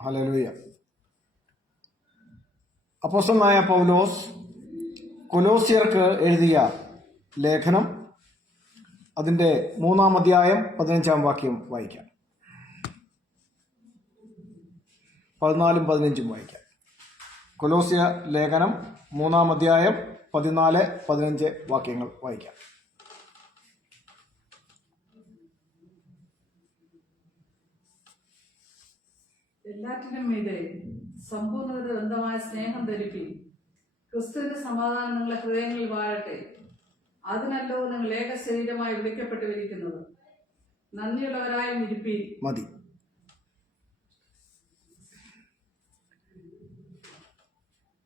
Hallelujah. അപ്പോസ്തലനായ പൗലോസ് കൊലോസ്യർക്ക് എഴുതിയ ലേഖനം അതിൻ്റെ 3-ാം അധ്യായം 15-ാം വാക്യം വായിക്കാം. 14-ഉം 15-ഉം വായിക്കാം. കൊലോസ്യ ലേഖനം 3-ാം അധ്യായം 14-15 വാക്യങ്ങൾ വായിക്കാം. എല്ലാറ്റിനും മീതെ സമ്പൂർണ്ണത ബന്ധമായ സ്നേഹം ധരിപ്പി. ക്രിസ്തുവിന്റെ സമാധാനം നിങ്ങളുടെ ഹൃദയങ്ങളിൽ വാഴട്ടെ. അതിനല്ലോ നിങ്ങൾ ഏക ശരീരമായി വിളിക്കപ്പെട്ടിരിക്കുന്നത്. നന്ദിയുള്ളവരായും ഇരിപ്പി. മതി.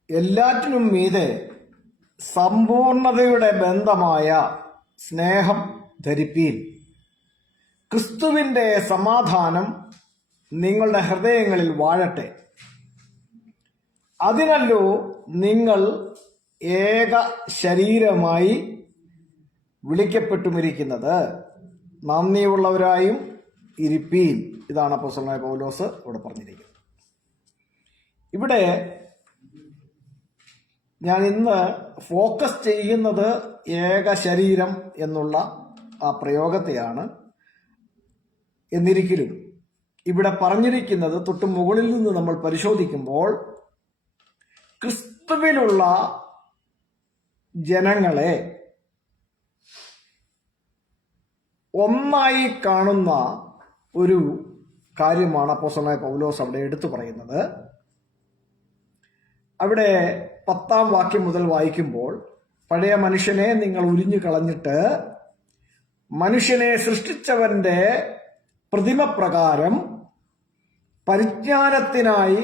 എല്ലാറ്റിനും മീതെ സമ്പൂർണതയുടെ ബന്ധമായ സ്നേഹം ധരിപ്പീൻ. ക്രിസ്തുവിന്റെ സമാധാനം നിങ്ങളുടെ ഹൃദയങ്ങളിൽ വാഴട്ടെ. അതിനല്ലോ നിങ്ങൾ ഏക ശരീരമായി വിളിക്കപ്പെട്ടുമിരിക്കുന്നത്. നന്ദിയുള്ളവരായും ഇരിപ്പീൻ. ഇതാണ് അപ്പോസ്തലനായ പൗലോസ് ഇവിടെ പറഞ്ഞിരിക്കുന്നത്. ഇവിടെ ഞാൻ ഇന്ന് ഫോക്കസ് ചെയ്യുന്നത് ഏക ശരീരം എന്നുള്ള ആ പ്രയോഗത്തെയാണ്. എന്നിരിക്കലും ഇവിടെ പറഞ്ഞിരിക്കുന്നത് തൊട്ട് മുകളിൽ നിന്ന് നമ്മൾ പരിശോധിക്കുമ്പോൾ ക്രിസ്തുവിലുള്ള ജനങ്ങളെ ഒന്നായി കാണുന്ന ഒരു കാര്യമാണ് അപ്പോസ്തലനായ പൗലോസ് അവിടെ എടുത്തു പറയുന്നത്. അവിടെ 10-ാം വാക്യം മുതൽ വായിക്കുമ്പോൾ, പഴയ മനുഷ്യനെ നിങ്ങൾ ഉരിഞ്ഞു കളഞ്ഞിട്ട് മനുഷ്യനെ സൃഷ്ടിച്ചവന്റെ പ്രതിമപ്രകാരം പരിജ്ഞാനത്തിനായി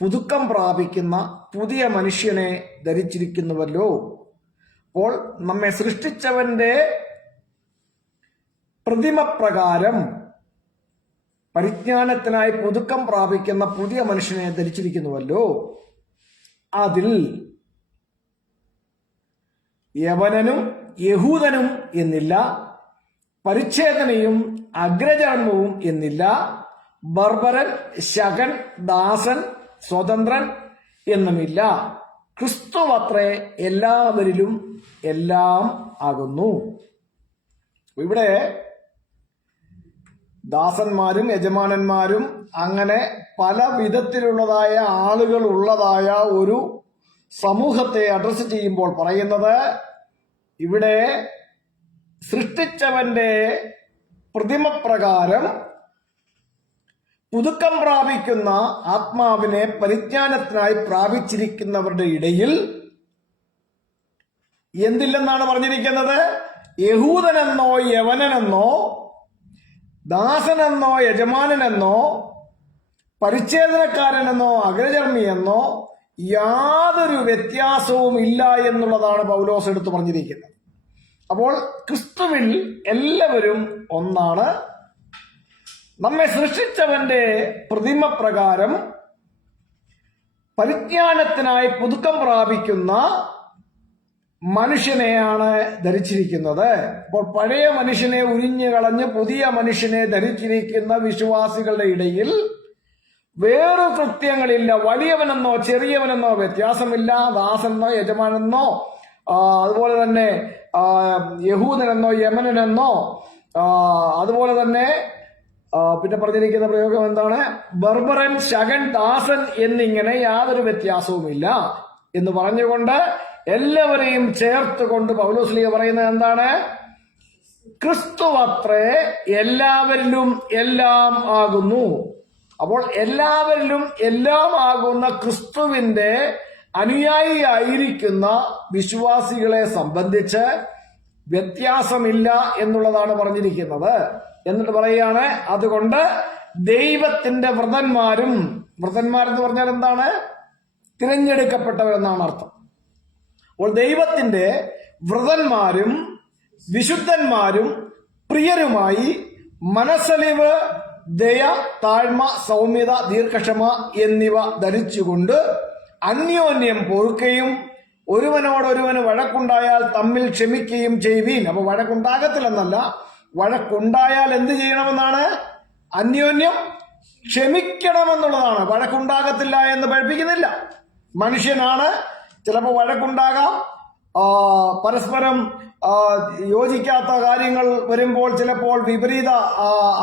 പുതുക്കം പ്രാപിക്കുന്ന പുതിയ മനുഷ്യനെ ധരിച്ചിരിക്കുന്നുവല്ലോ. അപ്പോൾ നമ്മെ സൃഷ്ടിച്ചവന്റെ പ്രതിമപ്രകാരം പരിജ്ഞാനത്തിനായി പുതുക്കം പ്രാപിക്കുന്ന പുതിയ മനുഷ്യനെ ധരിച്ചിരിക്കുന്നുവല്ലോ. അതിൽ യവനനും യഹൂദനും എന്നില്ല, പരിച്ഛേദനയും അഗ്രചർമ്മവും എന്നില്ല, ബർബരൻ, ശകൻ, ദാസൻ, സ്വതന്ത്രൻ എന്നുമില്ല. ക്രിസ്തുവത്രേ എല്ലാവരിലും എല്ലാം ആകുന്നു. ഇവിടെ ദാസന്മാരും യജമാനന്മാരും അങ്ങനെ പല വിധത്തിലുള്ളതായ ആളുകൾ ഉള്ളതായ ഒരു സമൂഹത്തെ അഡ്രസ് ചെയ്യുമ്പോൾ പറയുന്നത്, ഇവിടെ സൃഷ്ടിച്ചവന്റെ പ്രതിമപ്രകാരം പുതുക്കം പ്രാപിക്കുന്ന ആത്മാവിനെ പരിജ്ഞാനത്തിനായി പ്രാപിച്ചിരിക്കുന്നവരുടെ ഇടയിൽ എന്തില്ലെന്നാണ് പറഞ്ഞിരിക്കുന്നത്? യഹൂദനെന്നോ യവനനെന്നോ ദാസനെന്നോ യജമാനനെന്നോ പരിച്ഛേദനക്കാരനെന്നോ അഗ്രചർമ്മിയെന്നോ യാതൊരു വ്യത്യാസവും ഇല്ല എന്നുള്ളതാണ് പൗലോസ് എടുത്തു പറഞ്ഞിരിക്കുന്നത്. അപ്പോൾ ക്രിസ്തുവിൽ എല്ലാവരും ഒന്നാണ്. നമ്മെ സൃഷ്ടിച്ചവന്റെ പ്രതിമപ്രകാരം പരിജ്ഞാനത്തിനായി പുതുക്കം പ്രാപിക്കുന്ന മനുഷ്യനെയാണ് ധരിച്ചിരിക്കുന്നത്. അപ്പോൾ പഴയ മനുഷ്യനെ ഉരിഞ്ഞു കളഞ്ഞ് പുതിയ മനുഷ്യനെ ധരിച്ചിരിക്കുന്ന വിശ്വാസികളുടെ ഇടയിൽ വേറെ കൃത്യങ്ങളില്ല. വലിയവനെന്നോ ചെറിയവനെന്നോ വ്യത്യാസമില്ല. ദാസനെന്നോ യജമാനെന്നോ അതുപോലെ തന്നെ യഹൂദനെന്നോ യമനനെന്നോ അതുപോലെ തന്നെ പിന്നെ പറഞ്ഞിരിക്കുന്ന പ്രയോഗം എന്താണ്? ബർബറൻ, ശകൻ, ദാസൻ എന്നിങ്ങനെ യാതൊരു വ്യത്യാസവുമില്ല എന്ന് പറഞ്ഞുകൊണ്ട് എല്ലാവരെയും ചേർത്തുകൊണ്ട് പൗലോസ്ലീഹ പറയുന്നത് എന്താണ്? ക്രിസ്തുവത്രേ എല്ലാവരിലും എല്ലാം ആകുന്നു. അപ്പോൾ എല്ലാവരിലും എല്ലാം ആകുന്ന ക്രിസ്തുവിന്റെ അനുയായിയായിരിക്കുന്ന വിശ്വാസികളെ സംബന്ധിച്ച് വ്യത്യാസമില്ല എന്നുള്ളതാണ് പറഞ്ഞിരിക്കുന്നത്. എന്നിട്ട് പറയുകയാണ്, അതുകൊണ്ട് ദൈവത്തിന്റെ വ്രതന്മാരും, വ്രതന്മാരെന്ന് പറഞ്ഞാൽ എന്താണ്? തിരഞ്ഞെടുക്കപ്പെട്ടവരെന്നാണ് അർത്ഥം. അപ്പോൾ ദൈവത്തിന്റെ വ്രതന്മാരും വിശുദ്ധന്മാരും പ്രിയരുമായി മനസ്സലിവ്, ദയ, താഴ്മ, സൗമ്യത, ദീർഘക്ഷമ എന്നിവ ധരിച്ചുകൊണ്ട് അന്യോന്യം പൊറുക്കുകയും ഒരുവനോടൊരുവന് വഴക്കുണ്ടായാൽ തമ്മിൽ ക്ഷമിക്കുകയും ചെയ്യുവീൻ. അപ്പൊ വഴക്കുണ്ടാകത്തില്ലെന്നല്ല, വഴക്കുണ്ടായാൽ എന്ത് ചെയ്യണമെന്നാണ്? അന്യോന്യം ക്ഷമിക്കണമെന്നുള്ളതാണ്. വഴക്കുണ്ടാകത്തില്ല എന്ന് പഠിപ്പിക്കുന്നില്ല. മനുഷ്യനാണ്, ചിലപ്പോൾ വഴക്കുണ്ടാകാം, പരസ്പരം യോജിക്കാത്ത കാര്യങ്ങൾ വരുമ്പോൾ ചിലപ്പോൾ വിപരീത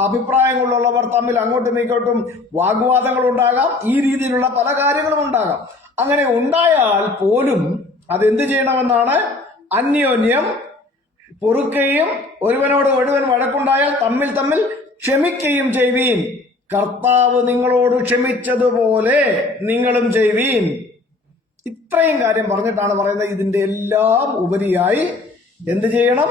അഭിപ്രായങ്ങളുള്ളവർ തമ്മിൽ അങ്ങോട്ടും ഇങ്ങോട്ടും വാഗ്വാദങ്ങൾ ഉണ്ടാകാം. ഈ രീതിയിലുള്ള പല കാര്യങ്ങളും ഉണ്ടാകാം. അങ്ങനെ ഉണ്ടായാൽ പോലും അതെന്ത് ചെയ്യണമെന്നാണ്? അന്യോന്യം പൊറുക്കുകയും ഒരുവനോട് ഒരുവൻ വഴക്കുണ്ടായാൽ തമ്മിൽ തമ്മിൽ ക്ഷമിക്കുകയും ചെയ്യുവീൻ. കർത്താവ് നിങ്ങളോട് ക്ഷമിച്ചതുപോലെ നിങ്ങളും ചെയ്യുവീൻ. ഇത്രയും കാര്യം പറഞ്ഞിട്ടാണ് പറയുന്നത്, ഇതിന്റെ എല്ലാം ഉപരിയായി എന്ത് ചെയ്യണം?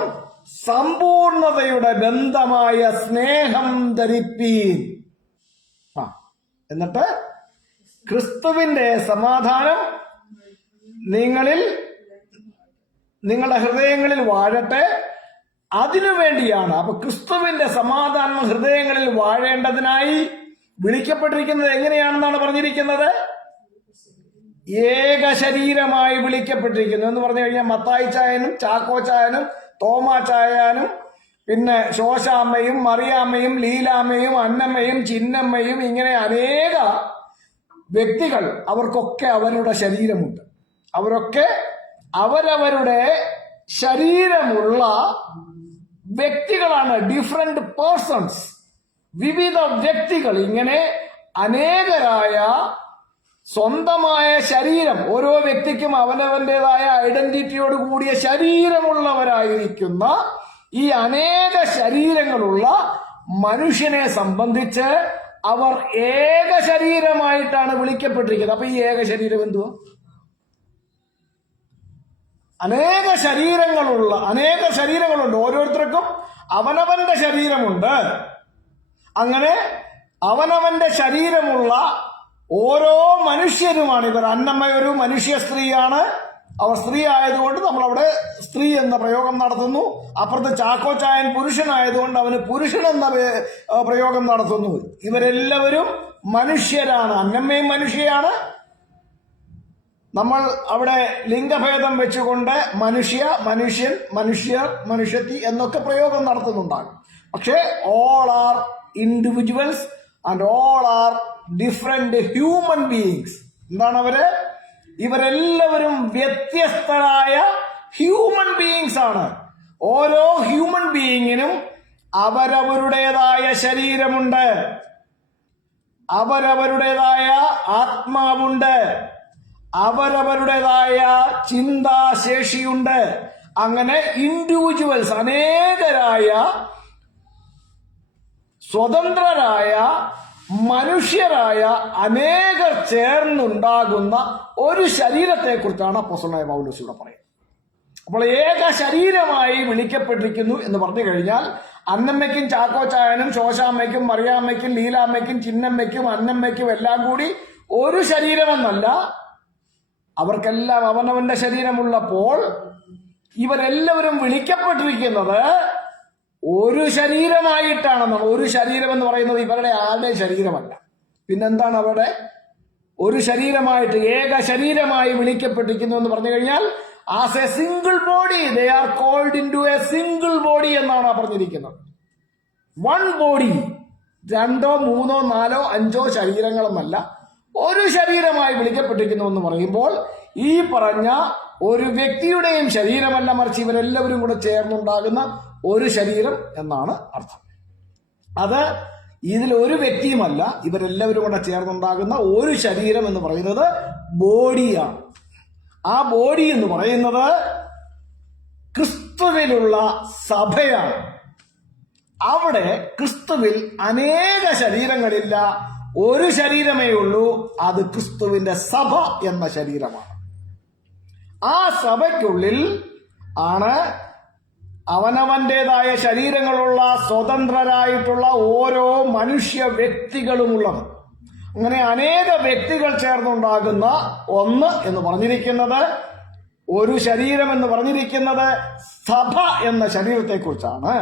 സമ്പൂർണതയുടെ ബന്ധമായ സ്നേഹം ധരിപ്പീൻ. എന്നിട്ട് ക്രിസ്തുവിന്റെ സമാധാനം നിങ്ങളുടെ ഹൃദയങ്ങളിൽ വാഴട്ടെ. അതിനുവേണ്ടിയാണ്. അപ്പൊ ക്രിസ്തുവിന്റെ സമാധാനം ഹൃദയങ്ങളിൽ വാഴേണ്ടതിനായി വിളിക്കപ്പെട്ടിരിക്കുന്നത് എങ്ങനെയാണെന്നാണ് പറഞ്ഞിരിക്കുന്നത്? ഏക ശരീരമായി വിളിക്കപ്പെട്ടിരിക്കുന്നു എന്ന് പറഞ്ഞു കഴിഞ്ഞാൽ മത്തായി ചായനും ചാക്കോ ചായനും തോമാ ചായാനും പിന്നെ ശോശാമ്മയും മറിയാമ്മയും ലീലാമ്മയും അന്നമ്മയും ചിന്നമ്മയും ഇങ്ങനെ അനേക വ്യക്തികൾ, അവർക്കൊക്കെ അവരുടെ ശരീരമുണ്ട്. അവരൊക്കെ അവരവരുടെ ശരീരമുള്ള വ്യക്തികളാണ്. ഡിഫറെന്റ് പേഴ്സൺസ്, വിവിധ വ്യക്തികൾ. ഇങ്ങനെ അനേകരായ സ്വന്തമായ ശരീരം, ഓരോ വ്യക്തിക്കും അവനവന്റേതായ ഐഡന്റിറ്റിയോട് കൂടിയ ശരീരമുള്ളവരായിരിക്കുന്ന ഈ അനേക ശരീരങ്ങളുള്ള മനുഷ്യനെ സംബന്ധിച്ച് അവർ ഏക ശരീരമായിട്ടാണ് വിളിക്കപ്പെട്ടിരിക്കുന്നത്. അപ്പൊ ഈ ഏക ശരീരം എന്തുവാ? അനേക ശരീരങ്ങളുണ്ട്. ഓരോരുത്തർക്കും അവനവന്റെ ശരീരമുണ്ട്. അങ്ങനെ അവനവന്റെ ശരീരമുള്ള ഓരോ മനുഷ്യരുമാണ് ഇവർ. അന്നമ്മ ഒരു മനുഷ്യ സ്ത്രീയാണ്. അവർ സ്ത്രീ ആയതുകൊണ്ട് നമ്മൾ അവിടെ സ്ത്രീ എന്ന പ്രയോഗം നടത്തുന്നു. അപ്പുറത്ത് ചാക്കോ ചായൻ പുരുഷനായതുകൊണ്ട് അവന് പുരുഷൻ എന്ന പ്രയോഗം നടത്തുന്നു. ഇവരെല്ലാവരും മനുഷ്യരാണ്. അന്നമ്മയും മനുഷ്യയാണ്. നമ്മൾ അവിടെ ലിംഗഭേദം വെച്ചുകൊണ്ട് മനുഷ്യൻ, മനുഷ്യർ, മനുഷ്യത്തി എന്നൊക്കെ പ്രയോഗം നടത്തുന്നുണ്ടാകും. പക്ഷേ all are individuals and all are different human beings. എന്താണ് അവര്? ഇവരെല്ലാവരും വ്യത്യസ്തരായ ഹ്യൂമൻ ബീയിങ്സ് ആണ്. ഓരോ ഹ്യൂമൻ ബീയിങ്ങിനും അവരവരുടേതായ ശരീരമുണ്ട്, അവരവരുടേതായ ആത്മാവുണ്ട്, അവരവരുടേതായ ചിന്താശേഷിയുണ്ട്. അങ്ങനെ ഇൻഡിവിജ്വൽസ്, അനേകരായ സ്വതന്ത്രരായ മനുഷ്യരായ അനേകർ ചേർന്നുണ്ടാകുന്ന ഒരു ശരീരത്തെക്കുറിച്ചാണ് അപ്പോസ്തലനായ പൗലോസ് ഇവിടെ പറയുന്നത്. അപ്പോൾ ഏക ശരീരമായി വിളിക്കപ്പെട്ടിരിക്കുന്നു എന്ന് പറഞ്ഞു കഴിഞ്ഞാൽ അന്നമ്മയ്ക്കും ചാക്കോ ചായനും ശോശാമ്മയ്ക്കും മറിയാമ്മയ്ക്കും ലീലാമ്മയ്ക്കും ചിന്നമ്മയ്ക്കും അന്നമ്മയ്ക്കും എല്ലാം കൂടി ഒരു ശരീരമെന്നല്ല, അവർക്കെല്ലാം അവനവന്റെ ശരീരമുള്ളപ്പോൾ ഇവരെല്ലാവരും വിളിക്കപ്പെട്ടിരിക്കുന്നത് ഒരു ശരീരമായിട്ടാണ്. ഒരു ശരീരം എന്ന് പറയുന്നത് ഇവരുടെ ആരുടെ ശരീരമല്ല, പിന്നെന്താണ്? അവരുടെ ഒരു ശരീരമായിട്ട് ഏക ശരീരമായി വിളിക്കപ്പെട്ടിരിക്കുന്നു എന്ന് പറഞ്ഞു കഴിഞ്ഞാൽ as a single body they are called in to a single body എന്നാണ് പറഞ്ഞിരിക്കുന്നത്. വൺ ബോഡി, 2, 3, 4, 5 ശരീരങ്ങളെന്നല്ല, ഒരു ശരീരമായി വിളിക്കപ്പെട്ടിരിക്കുന്നു എന്ന് പറയുമ്പോൾ ഈ പറഞ്ഞ ഒരു വ്യക്തിയുടെയും ശരീരമല്ല, മറിച്ച് ഇവരെല്ലാവരും കൂടെ ചേർന്നുണ്ടാകുന്ന ഒരു ശരീരം എന്നാണ് അർത്ഥം. അത് ഇതിൽ ഒരു വ്യക്തിയുമല്ല, ഇവരെല്ലാവരും കൂടെ ചേർന്നുണ്ടാകുന്ന ഒരു ശരീരം എന്ന് പറയുന്നത് ബോഡിയാണ്. ആ ബോഡി എന്ന് പറയുന്നത് ക്രിസ്തുവിലുള്ള സഭയാണ്. അവിടെ ക്രിസ്തുവിൽ അനേക ശരീരങ്ങളില്ല, ഒരു ശരീരമേ ഉള്ളൂ. അത് ക്രിസ്തുവിന്റെ സഭ എന്ന ശരീരമാണ്. ആ സഭയ്ക്കുള്ളിൽ ആണ് അവനവന്റേതായ ശരീരങ്ങളുള്ള സ്വതന്ത്രരായിട്ടുള്ള ഓരോ മനുഷ്യ വ്യക്തികളുമുള്ളത്. അങ്ങനെ അനേക വ്യക്തികൾ ചേർന്നുണ്ടാകുന്ന ഒന്ന് എന്ന് പറഞ്ഞിരിക്കുന്നത്, ഒരു ശരീരം എന്ന് പറഞ്ഞിരിക്കുന്നത് സഭ എന്ന ശരീരത്തെക്കുറിച്ചാണ്.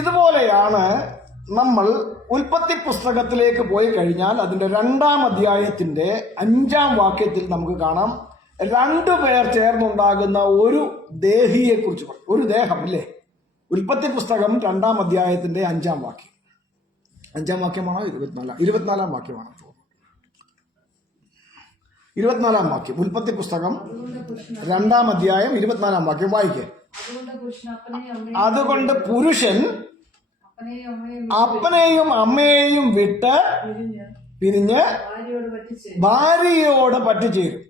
ഇതുപോലെയാണ് നമ്മൾ ഉൽപ്പത്തി പുസ്തകത്തിലേക്ക് പോയി കഴിഞ്ഞാൽ അതിന്റെ 2-ാം അധ്യായത്തിന്റെ 5-ാം വാക്യത്തിൽ നമുക്ക് കാണാം, 2 പേർ ചേർന്നുണ്ടാകുന്ന ഒരു ദേഹിയെ കുറിച്ച് പറയും. ഒരു ദേഹം, അല്ലേ? ഉൽപ്പത്തി പുസ്തകം 2-ാം അധ്യായത്തിന്റെ 5-ാം വാക്യം. 5-ാം വാക്യമാണോ 24-ാം വാക്യമാണോ? 24-ാം വാക്യം, ഉൽപ്പത്തി പുസ്തകം 2-ാം അധ്യായം 24-ാം വാക്യം വായിക്കേ. അതുകൊണ്ട് പുരുഷൻ അപ്പനെയും അമ്മയെയും വിട്ട് പിരിഞ്ഞ് ഭാര്യയോട് പറ്റിച്ചേരും,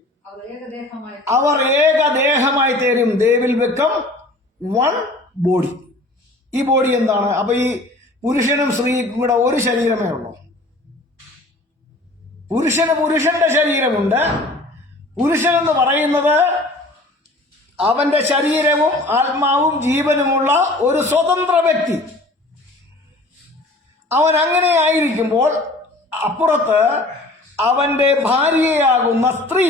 അവർ ഏകദേഹമായി തീരും. They will become one body. ഈ ബോഡി എന്താണ്? അപ്പൊ ഈ പുരുഷനും സ്ത്രീക്കും കൂടെ ഒരു ശരീരമേ ഉള്ളൂ. പുരുഷന്റെ ശരീരമുണ്ട്. പുരുഷൻ എന്ന് പറയുന്നത് അവന്റെ ശരീരവും ആത്മാവും ജീവനുമുള്ള ഒരു സ്വതന്ത്ര വ്യക്തി. അവൻ അങ്ങനെ ആയിരിക്കുമ്പോൾ അപ്പുറത്ത് അവന്റെ ഭാര്യയാകുന്ന സ്ത്രീ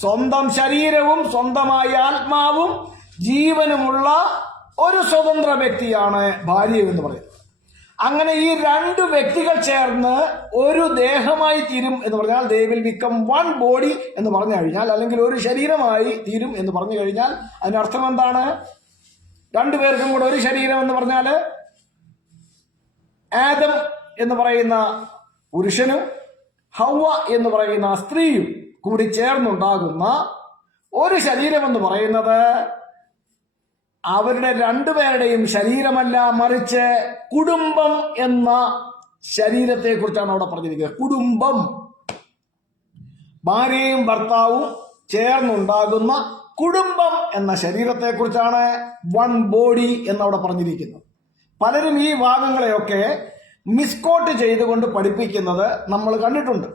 സ്വന്തം ശരീരവും സ്വന്തമായ ആത്മാവും ജീവനുമുള്ള ഒരു സ്വതന്ത്ര വ്യക്തിയാണ് ഭാര്യ എന്ന് പറയുന്നത്. അങ്ങനെ ഈ രണ്ട് വ്യക്തികൾ ചേർന്ന് ഒരു ദേഹമായി തീരും എന്ന് പറഞ്ഞാൽ they will become one body എന്ന് പറഞ്ഞു കഴിഞ്ഞാൽ, അല്ലെങ്കിൽ ഒരു ശരീരമായി തീരും എന്ന് പറഞ്ഞു കഴിഞ്ഞാൽ അതിനർത്ഥം എന്താണ്? രണ്ടുപേർക്കും കൂടെ ഒരു ശരീരം എന്ന് പറഞ്ഞാല് ആദം എന്ന് പറയുന്ന പുരുഷനും ഹവ്വ എന്ന് പറയുന്ന സ്ത്രീയും കൂടി ചേർന്നുണ്ടാകുന്ന ഒരു ശരീരമെന്ന് പറയുന്നത് അവരുടെ രണ്ടുപേരുടെയും ശരീരമല്ല, മറിച്ച് കുടുംബം എന്ന ശരീരത്തെ കുറിച്ചാണ് അവിടെ പറഞ്ഞിരിക്കുന്നത്. കുടുംബം, ഭാര്യയും ഭർത്താവും ചേർന്നുണ്ടാകുന്ന കുടുംബം എന്ന ശരീരത്തെ കുറിച്ചാണ് വൺ ബോഡി എന്നവിടെ പറഞ്ഞിരിക്കുന്നത്. പലരും ഈ ഭാഗങ്ങളെയൊക്കെ മിസ്കോട്ട് ചെയ്തുകൊണ്ട് പഠിപ്പിക്കുന്നത് നമ്മൾ കണ്ടിട്ടുണ്ട്.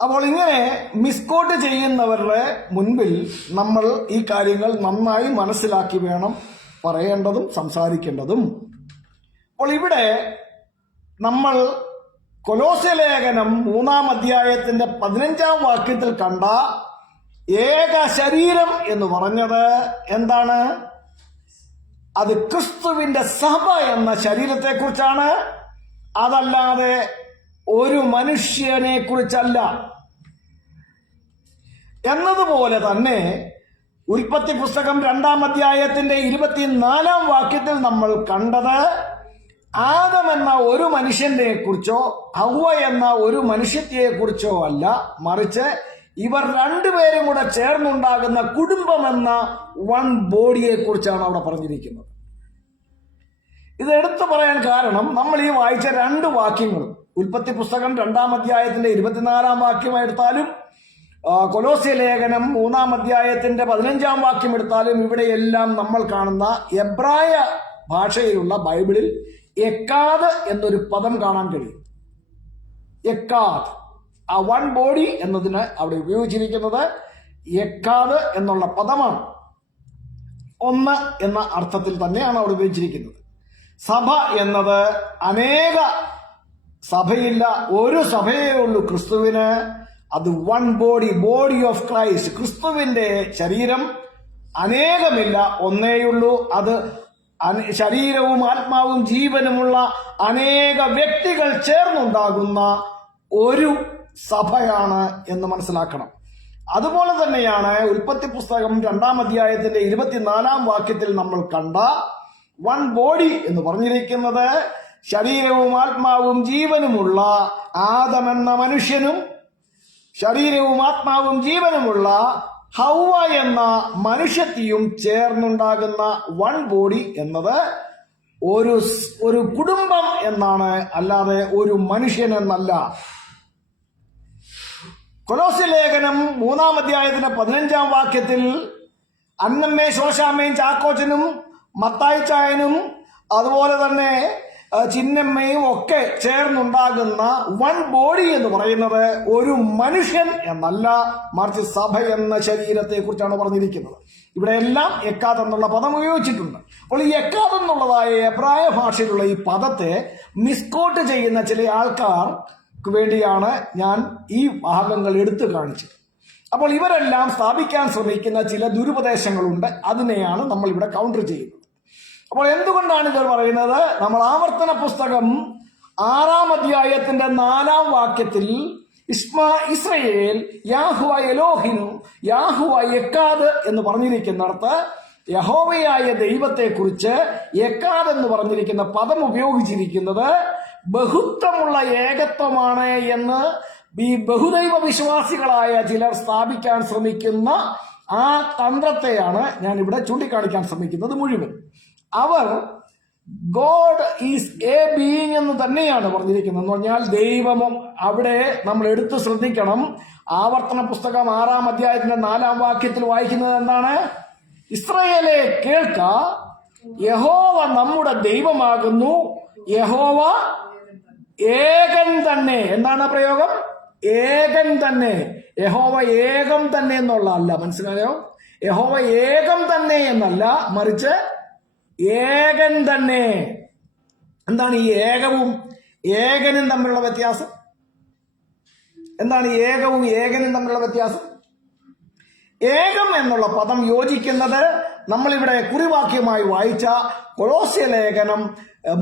അപ്പോൾ ഇങ്ങനെ മിസ്കോട്ട് ചെയ്യുന്നവരുടെ മുൻപിൽ നമ്മൾ ഈ കാര്യങ്ങൾ നന്നായി മനസ്സിലാക്കി വേണം പറയേണ്ടതും സംസാരിക്കേണ്ടതും. അപ്പോൾ ഇവിടെ നമ്മൾ കൊലോസ്യ ലേഖനം 3-ാം അധ്യായത്തിന്റെ 15-ാം വാക്യത്തിൽ കണ്ട ഏക ശരീരം എന്ന് പറഞ്ഞത് എന്താണ്? അത് ക്രിസ്തുവിന്റെ സഭ എന്ന ശരീരത്തെ കുറിച്ചാണ്, അതല്ലാതെ ഒരു മനുഷ്യനെ കുറിച്ചല്ല. എന്നതുപോലെ തന്നെ ഉൽപ്പത്തി പുസ്തകം 2-ാം അധ്യായത്തിന്റെ 24-ാം വാക്യത്തിൽ നമ്മൾ കണ്ടത് ആദം എന്ന ഒരു മനുഷ്യനെ കുറിച്ചോ ഹവ്വ എന്ന ഒരു മനുഷ്യത്തെയെ കുറിച്ചോ അല്ല, മറിച്ച് ഇവർ രണ്ടുപേരും കൂടെ ചേർന്നുണ്ടാകുന്ന കുടുംബം എന്ന വൺ ബോഡിയെ കുറിച്ചാണ് അവിടെ പറഞ്ഞിരിക്കുന്നത്. ഇത് എടുത്തു പറയാൻ കാരണം നമ്മൾ ഈ വായിച്ച രണ്ട് വാക്യങ്ങളും ഉൽപ്പത്തി പുസ്തകം 2-ാം അധ്യായത്തിന്റെ 24-ാം വാക്യം എടുത്താലും കൊലോസ്യ ലേഖനം 3-ാം അധ്യായത്തിന്റെ 15-ാം വാക്യം എടുത്താലും ഇവിടെയെല്ലാം നമ്മൾ കാണുന്ന എബ്രായ ഭാഷയിലുള്ള ബൈബിളിൽ എക്കാദ് എന്നൊരു പദം കാണാൻ കഴിയും. എക്കാദ്, ആ വൺ ബോഡി എന്നതിന് അവിടെ ഉപയോഗിച്ചിരിക്കുന്നത് എക്കാദ് എന്നുള്ള പദമാണ്. ഒന്ന് എന്ന അർത്ഥത്തിൽ തന്നെയാണ് അവിടെ ഉപയോഗിച്ചിരിക്കുന്നത്. സഭ എന്നത് അനേക സഭയില്ല, ഒരു സഭയേ ഉള്ളൂ ക്രിസ്തുവിന്. അത് one body, body of Christ. ക്രിസ്തുവിന്റെ ശരീരം അനേകമില്ല, ഒന്നേയുള്ളൂ. അത് ശരീരവും ആത്മാവും ജീവനുമുള്ള അനേക വ്യക്തികൾ ചേർന്നുണ്ടാകുന്ന ഒരു സഭയാണ് എന്ന് മനസ്സിലാക്കണം. അതുപോലെ തന്നെയാണ് ഉൽപ്പത്തി പുസ്തകം 2-ാം അധ്യായത്തിന്റെ 24-ാം വാക്യത്തിൽ നമ്മൾ കണ്ട വൺ ബോഡി എന്ന് പറഞ്ഞിരിക്കുന്നത് ശരീരവും ആത്മാവും ജീവനുമുള്ള ആദം എന്ന മനുഷ്യനും ശരീരവും ആത്മാവും ജീവനുമുള്ള ഹവ്വ എന്ന മനുഷ്യത്തെയും ചേർന്നുണ്ടാകുന്ന വൺ ബോഡി എന്നത് ഒരു കുടുംബം എന്നാണ്, അല്ലാതെ ഒരു മനുഷ്യൻ എന്നല്ല. കൊലോസ്യ ലേഖനം 3-ാം അധ്യായത്തിന്റെ 15-ാം വാക്യത്തിൽ അന്നമ്മേ ശോശാമ്മയും ചാക്കോച്ചനും മത്തായിച്ചായനും അതുപോലെ തന്നെ ചിന്നമ്മയും ഒക്കെ ചേർന്നുണ്ടാകുന്ന വൺ ബോഡി എന്ന് പറയുന്നത് ഒരു മനുഷ്യൻ എന്നല്ല, മറിച്ച് സഭ എന്ന ശരീരത്തെ കുറിച്ചാണ് പറഞ്ഞിരിക്കുന്നത്. ഇവിടെ എല്ലാം എക്കാദ് എന്നുള്ള പദം ഉപയോഗിച്ചിട്ടുണ്ട്. അപ്പോൾ ഈ എക്കാദ് എന്നുള്ളതായ എബ്രായ ഭാഷയിലുള്ള ഈ പദത്തെ മിസ്കോട്ട് ചെയ്യുന്ന ചില ആൾക്കാർക്ക് വേണ്ടിയാണ് ഞാൻ ഈ ഭാഗങ്ങൾ എടുത്തു കാണിച്ചത്. അപ്പോൾ ഇവരെല്ലാം സ്ഥാപിക്കാൻ ശ്രമിക്കുന്ന ചില ദുരുപദേശങ്ങളുണ്ട്, അതിനെയാണ് നമ്മൾ ഇവിടെ കൗണ്ടർ ചെയ്യുന്നത്. അപ്പോൾ എന്തുകൊണ്ടാണ് ഇവർ പറയുന്നത്? നമ്മൾ ആവർത്തന പുസ്തകം 6-ാം അധ്യായത്തിന്റെ 4-ാം വാക്യത്തിൽ ഇസ്രയേൽ യാഹുവ എലോഹിനു യാഹുവ എക്കാദ് എന്ന് പറഞ്ഞിരിക്കുന്നിടത്ത് യഹോവയായ ദൈവത്തെക്കുറിച്ച് എക്കാദ് എന്ന് പറഞ്ഞിരിക്കുന്ന പദം ഉപയോഗിച്ചിരിക്കുന്നത് ബഹുത്വമുള്ള ഏകത്വമാണ് എന്ന് ഈ ബഹുദൈവ വിശ്വാസികളായ ചിലർ സ്ഥാപിക്കാൻ ശ്രമിക്കുന്ന ആ തന്ത്രത്തെയാണ് ഞാൻ ഇവിടെ ചൂണ്ടിക്കാണിക്കാൻ ശ്രമിക്കുന്നത് മുഴുവൻ. അവർ ഗോഡ് ഈസ് എ ബീയിങ് എന്ന് തന്നെയാണ് പറഞ്ഞിരിക്കുന്നത്. എന്ന് പറഞ്ഞാൽ ദൈവമോ, അവിടെ നമ്മൾ എടുത്തു ശ്രദ്ധിക്കണം. ആവർത്തന പുസ്തകം 6-ാം അധ്യായത്തിന്റെ 4-ാം വാക്യത്തിൽ വായിക്കുന്നത് എന്താണ്? ഇസ്രായേലെ കേൾക്ക, യഹോവ നമ്മുടെ ദൈവമാകുന്നു, യഹോവ ഏകൻ തന്നെ. എന്താണ് പ്രയോഗം? ഏകൻ തന്നെ. യഹോവ ഏകം തന്നെ എന്നുള്ള അല്ല, മനസ്സിലായോ? യഹോവ ഏകം തന്നെ എന്നല്ല, മറിച്ച് ഏകൻ തന്നെ. എന്താണ് ഈ ഏകവും ഏകനും തമ്മിലുള്ള വ്യത്യാസം? എന്താണ് ഏകവും ഏകനും തമ്മിലുള്ള വ്യത്യാസം? ഏകം എന്നുള്ള പദം യോജിക്കുന്നത് നമ്മളിവിടെ കുറിവാക്യമായി വായിച്ച കൊളോസ്യ ലേഖനം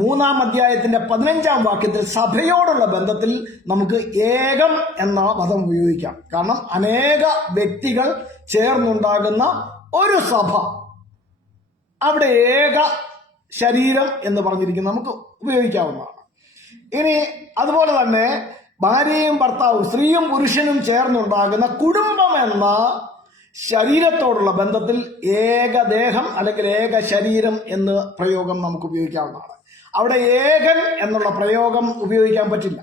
3-ാം അധ്യായത്തിന്റെ 15-ാം വാക്യത്തിൽ സഭയോടുള്ള ബന്ധത്തിൽ നമുക്ക് ഏകം എന്ന പദം ഉപയോഗിക്കാം. കാരണം അനേക വ്യക്തികൾ ചേർന്നുണ്ടാകുന്ന ഒരു സഭ, അവിടെ ഏക ശരീരം എന്ന് പറഞ്ഞിരിക്കുന്നത് നമുക്ക് ഉപയോഗിക്കാവുന്നതാണ്. ഇനി അതുപോലെ തന്നെ ഭാര്യയും ഭർത്താവും, സ്ത്രീയും പുരുഷനും ചേർന്നുണ്ടാകുന്ന കുടുംബം എന്ന ശരീരത്തോടുള്ള ബന്ധത്തിൽ ഏകദേഹം അല്ലെങ്കിൽ ഏക ശരീരം എന്ന പ്രയോഗം നമുക്ക് ഉപയോഗിക്കാവുന്നതാണ്. അവിടെ ഏകൻ എന്നുള്ള പ്രയോഗം ഉപയോഗിക്കാൻ പറ്റില്ല.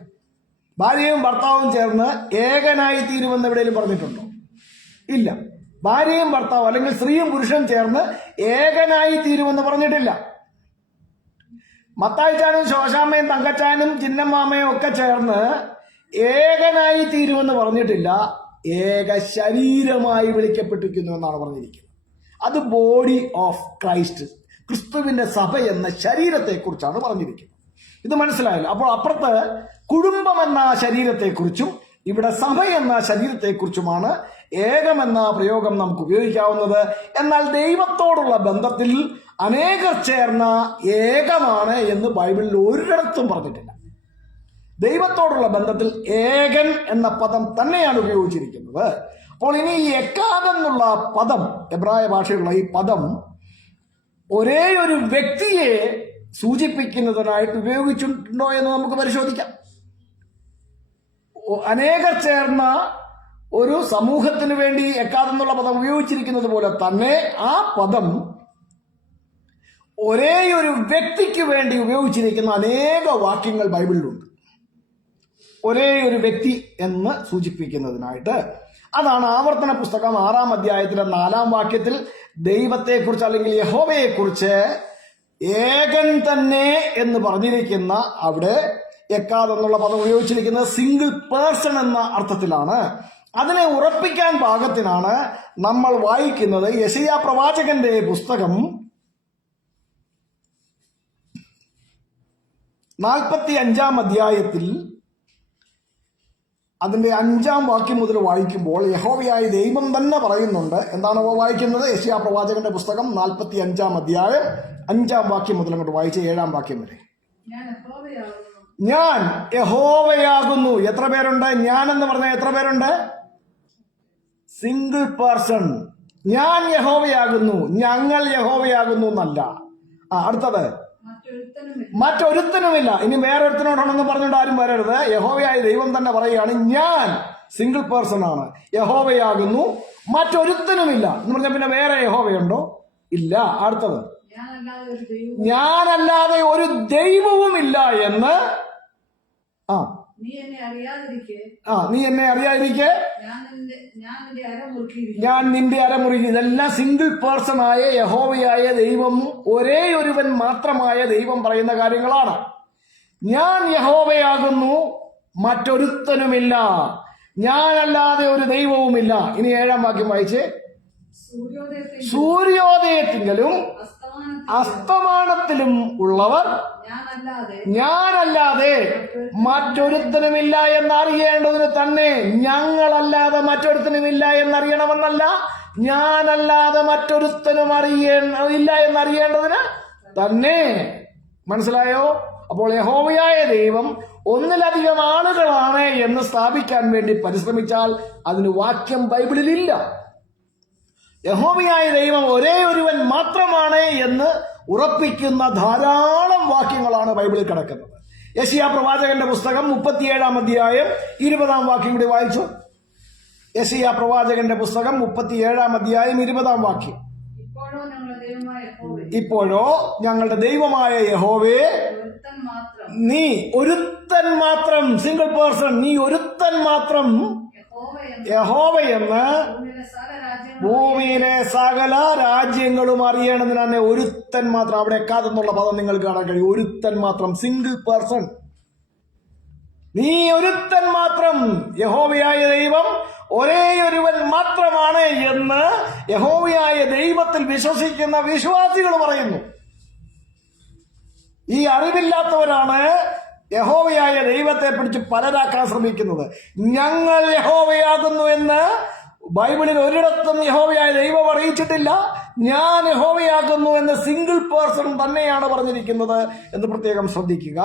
ഭാര്യയും ഭർത്താവും ചേർന്ന് ഏകനായി തീരുമെന്ന് എവിടെയും പറഞ്ഞിട്ടുണ്ടോ? ഇല്ല. ഭാര്യയും ഭർത്താവും അല്ലെങ്കിൽ സ്ത്രീയും പുരുഷനും ചേർന്ന് ഏകനായി തീരുമെന്ന് പറഞ്ഞിട്ടില്ല. മത്തായിച്ചാനും ശോശാമ്മയും തങ്കച്ചാനും ചിന്നമ്മാമയും ഒക്കെ ചേർന്ന് ഏകനായി തീരുമെന്ന് പറഞ്ഞിട്ടില്ല. ഏക ശരീരമായി വിളിക്കപ്പെട്ടിരിക്കുന്നു എന്നാണ് പറഞ്ഞിരിക്കുന്നത്. അത് ബോഡി ഓഫ് ക്രൈസ്റ്റ്, ക്രിസ്തുവിന്റെ സഭ എന്ന ശരീരത്തെക്കുറിച്ചാണ് പറഞ്ഞിരിക്കുന്നത്. ഇത് മനസ്സിലായല്ലോ? അപ്പോൾ അപ്പുറത്ത് കുടുംബം എന്ന ശരീരത്തെക്കുറിച്ചും ഇവിടെ സഭ എന്ന ശരീരത്തെക്കുറിച്ചുമാണ് ഏകമെന്ന പ്രയോഗം നമുക്ക് ഉപയോഗിക്കാവുന്നത്. എന്നാൽ ദൈവത്തോടുള്ള ബന്ധത്തിൽ അനേകർ ചേർന്ന ഏകമാണ് എന്ന് ബൈബിളിൽ ഒരിടത്തും പറഞ്ഞിട്ടില്ല. ദൈവത്തോടുള്ള ബന്ധത്തിൽ ഏകൻ എന്ന പദം തന്നെയാണ് ഉപയോഗിച്ചിരിക്കുന്നത്. അപ്പോൾ ഇനി ഈ എക്കാദെന്നുള്ള പദം, എബ്രായ ഭാഷയുള്ള ഈ പദം ഒരേ ഒരു വ്യക്തിയെ സൂചിപ്പിക്കുന്നതിനായിട്ട് ഉപയോഗിച്ചിട്ടുണ്ടോ എന്ന് നമുക്ക് പരിശോധിക്കാം. അനേകർ ചേർന്ന ഒരു സമൂഹത്തിന് വേണ്ടി എക്കാദെന്നുള്ള പദം ഉപയോഗിച്ചിരിക്കുന്നത് പോലെ തന്നെ ആ പദം ഒരേ ഒരു വ്യക്തിക്ക് വേണ്ടി ഉപയോഗിച്ചിരിക്കുന്ന അനേക വാക്യങ്ങൾ ബൈബിളിലുണ്ട്. ഒരേ ഒരു വ്യക്തി എന്ന് സൂചിപ്പിക്കുന്നതിനായിട്ട്. അതാണ് ആവർത്തന പുസ്തകം 6-ാം അധ്യായത്തിലെ 4-ാം വാക്യത്തിൽ ദൈവത്തെക്കുറിച്ച് അല്ലെങ്കിൽ യഹോവയെക്കുറിച്ച് ഏകൻ തന്നെ എന്ന് പറഞ്ഞിരിക്കുന്ന അവിടെ എക്കാദ് എന്നുള്ള പദം ഉപയോഗിച്ചിരിക്കുന്നത് സിംഗിൾ പേഴ്സൺ എന്ന അർത്ഥത്തിലാണ്. അതിനെ ഉറപ്പിക്കാൻ പാകത്തിനാണ് നമ്മൾ വായിക്കുന്നത് യെശയ്യാ പ്രവാചകന്റെ പുസ്തകം 45-ാം അധ്യായത്തിൽ അതിന്റെ 5-ാം വാക്യം മുതൽ വായിക്കുമ്പോൾ യഹോവയായ ദൈവം തന്നെ പറയുന്നുണ്ട്. എന്താണ് വായിക്കുന്നത്? യെശയ്യാ പ്രവാചകന്റെ പുസ്തകം 45-ാം അധ്യായം 5-ാം വാക്യം മുതൽ അങ്ങോട്ട് വായിച്ച് 7-ാം വാക്യം വരെ. ഞാൻ യഹോവയാകുന്നു. എത്ര പേരുണ്ട്? ഞാൻ എന്ന് പറഞ്ഞാൽ എത്ര പേരുണ്ട്? Single person. ഞാൻ യഹോവയാകുന്നു, ഞങ്ങൾ യഹോവയാകുന്നു എന്നല്ല. അടുത്തത് മറ്റൊരുത്തനുമില്ല. ഇനി വേറൊരുത്തനോടാണെന്ന് പറഞ്ഞുകൊണ്ട് ആരും വരരുത്. യഹോവയായ ദൈവം തന്നെ പറയുകയാണ്, ഞാൻ സിംഗിൾ പേഴ്സൺ ആണ്, യഹോവയാകുന്നു, മറ്റൊരുത്തനുമില്ല എന്ന് പറഞ്ഞാൽ പിന്നെ വേറെ യഹോവയുണ്ടോ? ഇല്ല. അടുത്തത് ഞാനല്ലാതെ ഒരു ദൈവവുമില്ല എന്ന്. നീ എന്നെ അറിയാതിരിക്കെ ഞാൻ നിന്റെ അരമുറുക്കി. ഇതെല്ലാം സിംഗിൾ പേഴ്സൺ ആയ യഹോവയായ ദൈവം, ഒരേ ഒരുവൻ മാത്രമായ ദൈവം പറയുന്ന കാര്യങ്ങളാണ്. ഞാൻ യഹോവയാകുന്നു, മറ്റൊരുത്തനുമില്ല, ഞാനല്ലാതെ ഒരു ദൈവവുമില്ല. ഇനി 7-ാം വാക്യം വായിച്ച്. സൂര്യോദയത്തിലും അസ്തമാനത്തിലും ഉള്ളവർ ഞാനല്ലാതെ മറ്റൊരുത്തനുമില്ല എന്നറിയേണ്ടതിന് തന്നെ. ഞങ്ങളല്ലാതെ മറ്റൊരുത്തനുമില്ല എന്നറിയണമെന്നല്ല, ഞാനല്ലാതെ മറ്റൊരുത്തനും ഇല്ല എന്നറിയേണ്ടതിന് തന്നെ. മനസ്സിലായോ? അപ്പോൾ യഹോവയായ ദൈവം ഒന്നിലധികം ആളുകളാണ് എന്ന് സ്ഥാപിക്കാൻ വേണ്ടി പരിശ്രമിച്ചാൽ അതിന് വാക്യം ബൈബിളിലില്ല. യഹോവയായ ദൈവം ഒരേ ഒരുവൻ മാത്രമാണ് എന്ന് ഉറപ്പിക്കുന്ന ധാരാളം വാക്യങ്ങളാണ് ബൈബിളിൽ കിടക്കുന്നത്. യെശയ്യാ പ്രവാചകന്റെ പുസ്തകം 37 അധ്യായം 20 വാക്യം കൂടി വായിച്ചു. യെശയ്യാ പ്രവാചകന്റെ പുസ്തകം 37 അധ്യായം 20 വാക്യം. ഇപ്പോഴോ ഞങ്ങളുടെ ദൈവമായ യഹോവേ, നീ ഒരുത്തൻ മാത്രം, സിംഗിൾ പേഴ്സൺ, നീ ഒരുത്തൻ മാത്രം യഹോവയെന്ന് ഭൂമിയിലെ സകല രാജ്യങ്ങളും അറിയണമെന്ന് തന്നെ. ഒരുത്തൻ മാത്രം, അവിടെ എക്കാതെന്നുള്ള പദം നിങ്ങൾക്ക് കാണാൻ കഴിയും. ഒരുത്തൻ മാത്രം, സിംഗിൾ പേഴ്സൺ. നീ ഒരുത്തൻ മാത്രം, യഹോവയായ ദൈവം ഒരേ ഒരുവൻ മാത്രമാണ് എന്ന് യഹോവയായ ദൈവത്തിൽ വിശ്വസിക്കുന്ന വിശ്വാസികൾ പറയുന്നു. ഈ അറിവില്ലാത്തവരാണ് യഹോവയായ ദൈവത്തെ പിടിച്ച് പലരാക്കാൻ ശ്രമിക്കുന്നത്. ഞങ്ങൾ യഹോവയാകുന്നു എന്ന് ബൈബിളിൽ ഒരിടത്തും യഹോവയായ ദൈവം അറിയിച്ചിട്ടില്ല. ഞാൻ യഹോവയാകുന്നു എന്ന് സിംഗിൾ പേഴ്സൺ തന്നെയാണ് പറഞ്ഞിരിക്കുന്നത് എന്ന് പ്രത്യേകം ശ്രദ്ധിക്കുക.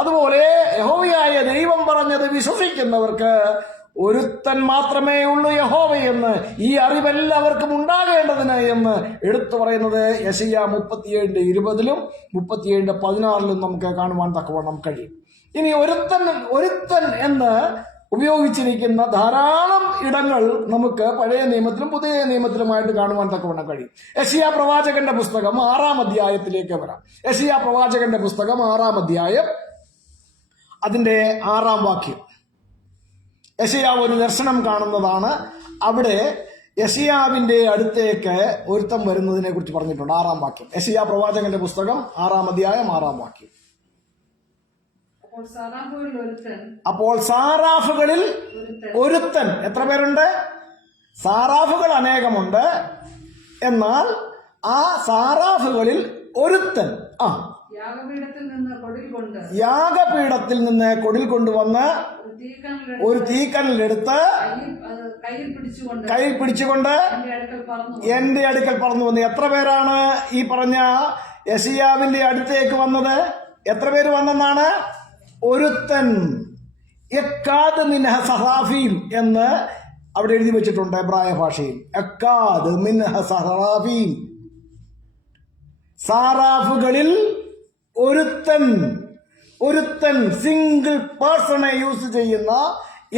അതുപോലെ യഹോവയായ ദൈവം പറഞ്ഞത് വിശ്വസിക്കുന്നവർക്ക് ഒരുത്തൻ മാത്രമേ ഉള്ളൂ യഹോവയെന്ന്, ഈ അറിവെല്ലാവർക്കും ഉണ്ടാകേണ്ടതിന് എന്ന് എടുത്തു പറയുന്നത് യെശയ്യാ 37:20 37:16 നമുക്ക് കാണുവാൻ തക്കവണ്ണം കഴിയും. ഇനി ഒരുത്തൻ എന്ന് ഉപയോഗിച്ചിരിക്കുന്ന ധാരാളം ഇടങ്ങൾ നമുക്ക് പഴയ നിയമത്തിലും പുതിയ നിയമത്തിലുമായിട്ട് കാണുവാൻ തക്കവണ്ണം കഴിയും. യെശയ്യാ പ്രവാചകന്റെ പുസ്തകം 6 അധ്യായത്തിലേക്ക് വരാം. യെശയ്യാ പ്രവാചകന്റെ പുസ്തകം 6 അധ്യായം അതിന്റെ 6 വാക്യം. യെശയ്യാവ് ഒരു ദർശനം കാണുന്നതാണ്. അവിടെ യെശയ്യാവിന്റെ അടുത്തേക്ക് ഒരുത്തം വരുന്നതിനെ കുറിച്ച് പറഞ്ഞിട്ടുണ്ട്. 6 വാക്യം. യെശയ്യാ പ്രവാചകന്റെ പുസ്തകം 6 അധ്യായം 6 വാക്യം. അപ്പോൾ സാറാഫുകളിൽ ഒരുത്തൻ, എത്ര പേരുണ്ട്? സാറാഫുകൾ അനേകമുണ്ട്. എന്നാൽ ആ സാറാഫുകളിൽ ഒരുത്തൻ യാഗപീഠത്തിൽ നിന്ന് കൊടിൽ കൊണ്ടുവന്ന് ഒരു തീക്കനലെടുത്ത് കയ്യിൽ പിടിച്ചുകൊണ്ട് എന്റെ അടുക്കൽ പറന്നു വന്നു. എത്ര പേരാണ് ഈ പറഞ്ഞ യെശയ്യാവിന്റെ അടുത്തേക്ക് വന്നത്? എത്ര പേര് വന്നെന്നാണ്? ഒരുത്തൻ. എക്കാദ് മിൻഹ സഹാഫീം എന്ന് അവിടെ എഴുതി വെച്ചിട്ടുണ്ട് എബ്രായ ഭാഷയിൽ. എക്കാദ് മിൻഹ സഹാഫീം, സാറാഫുകളിൽ ഒരുത്തൻ സിംഗിൾ പേഴ്സണെ യൂസ് ചെയ്യുന്ന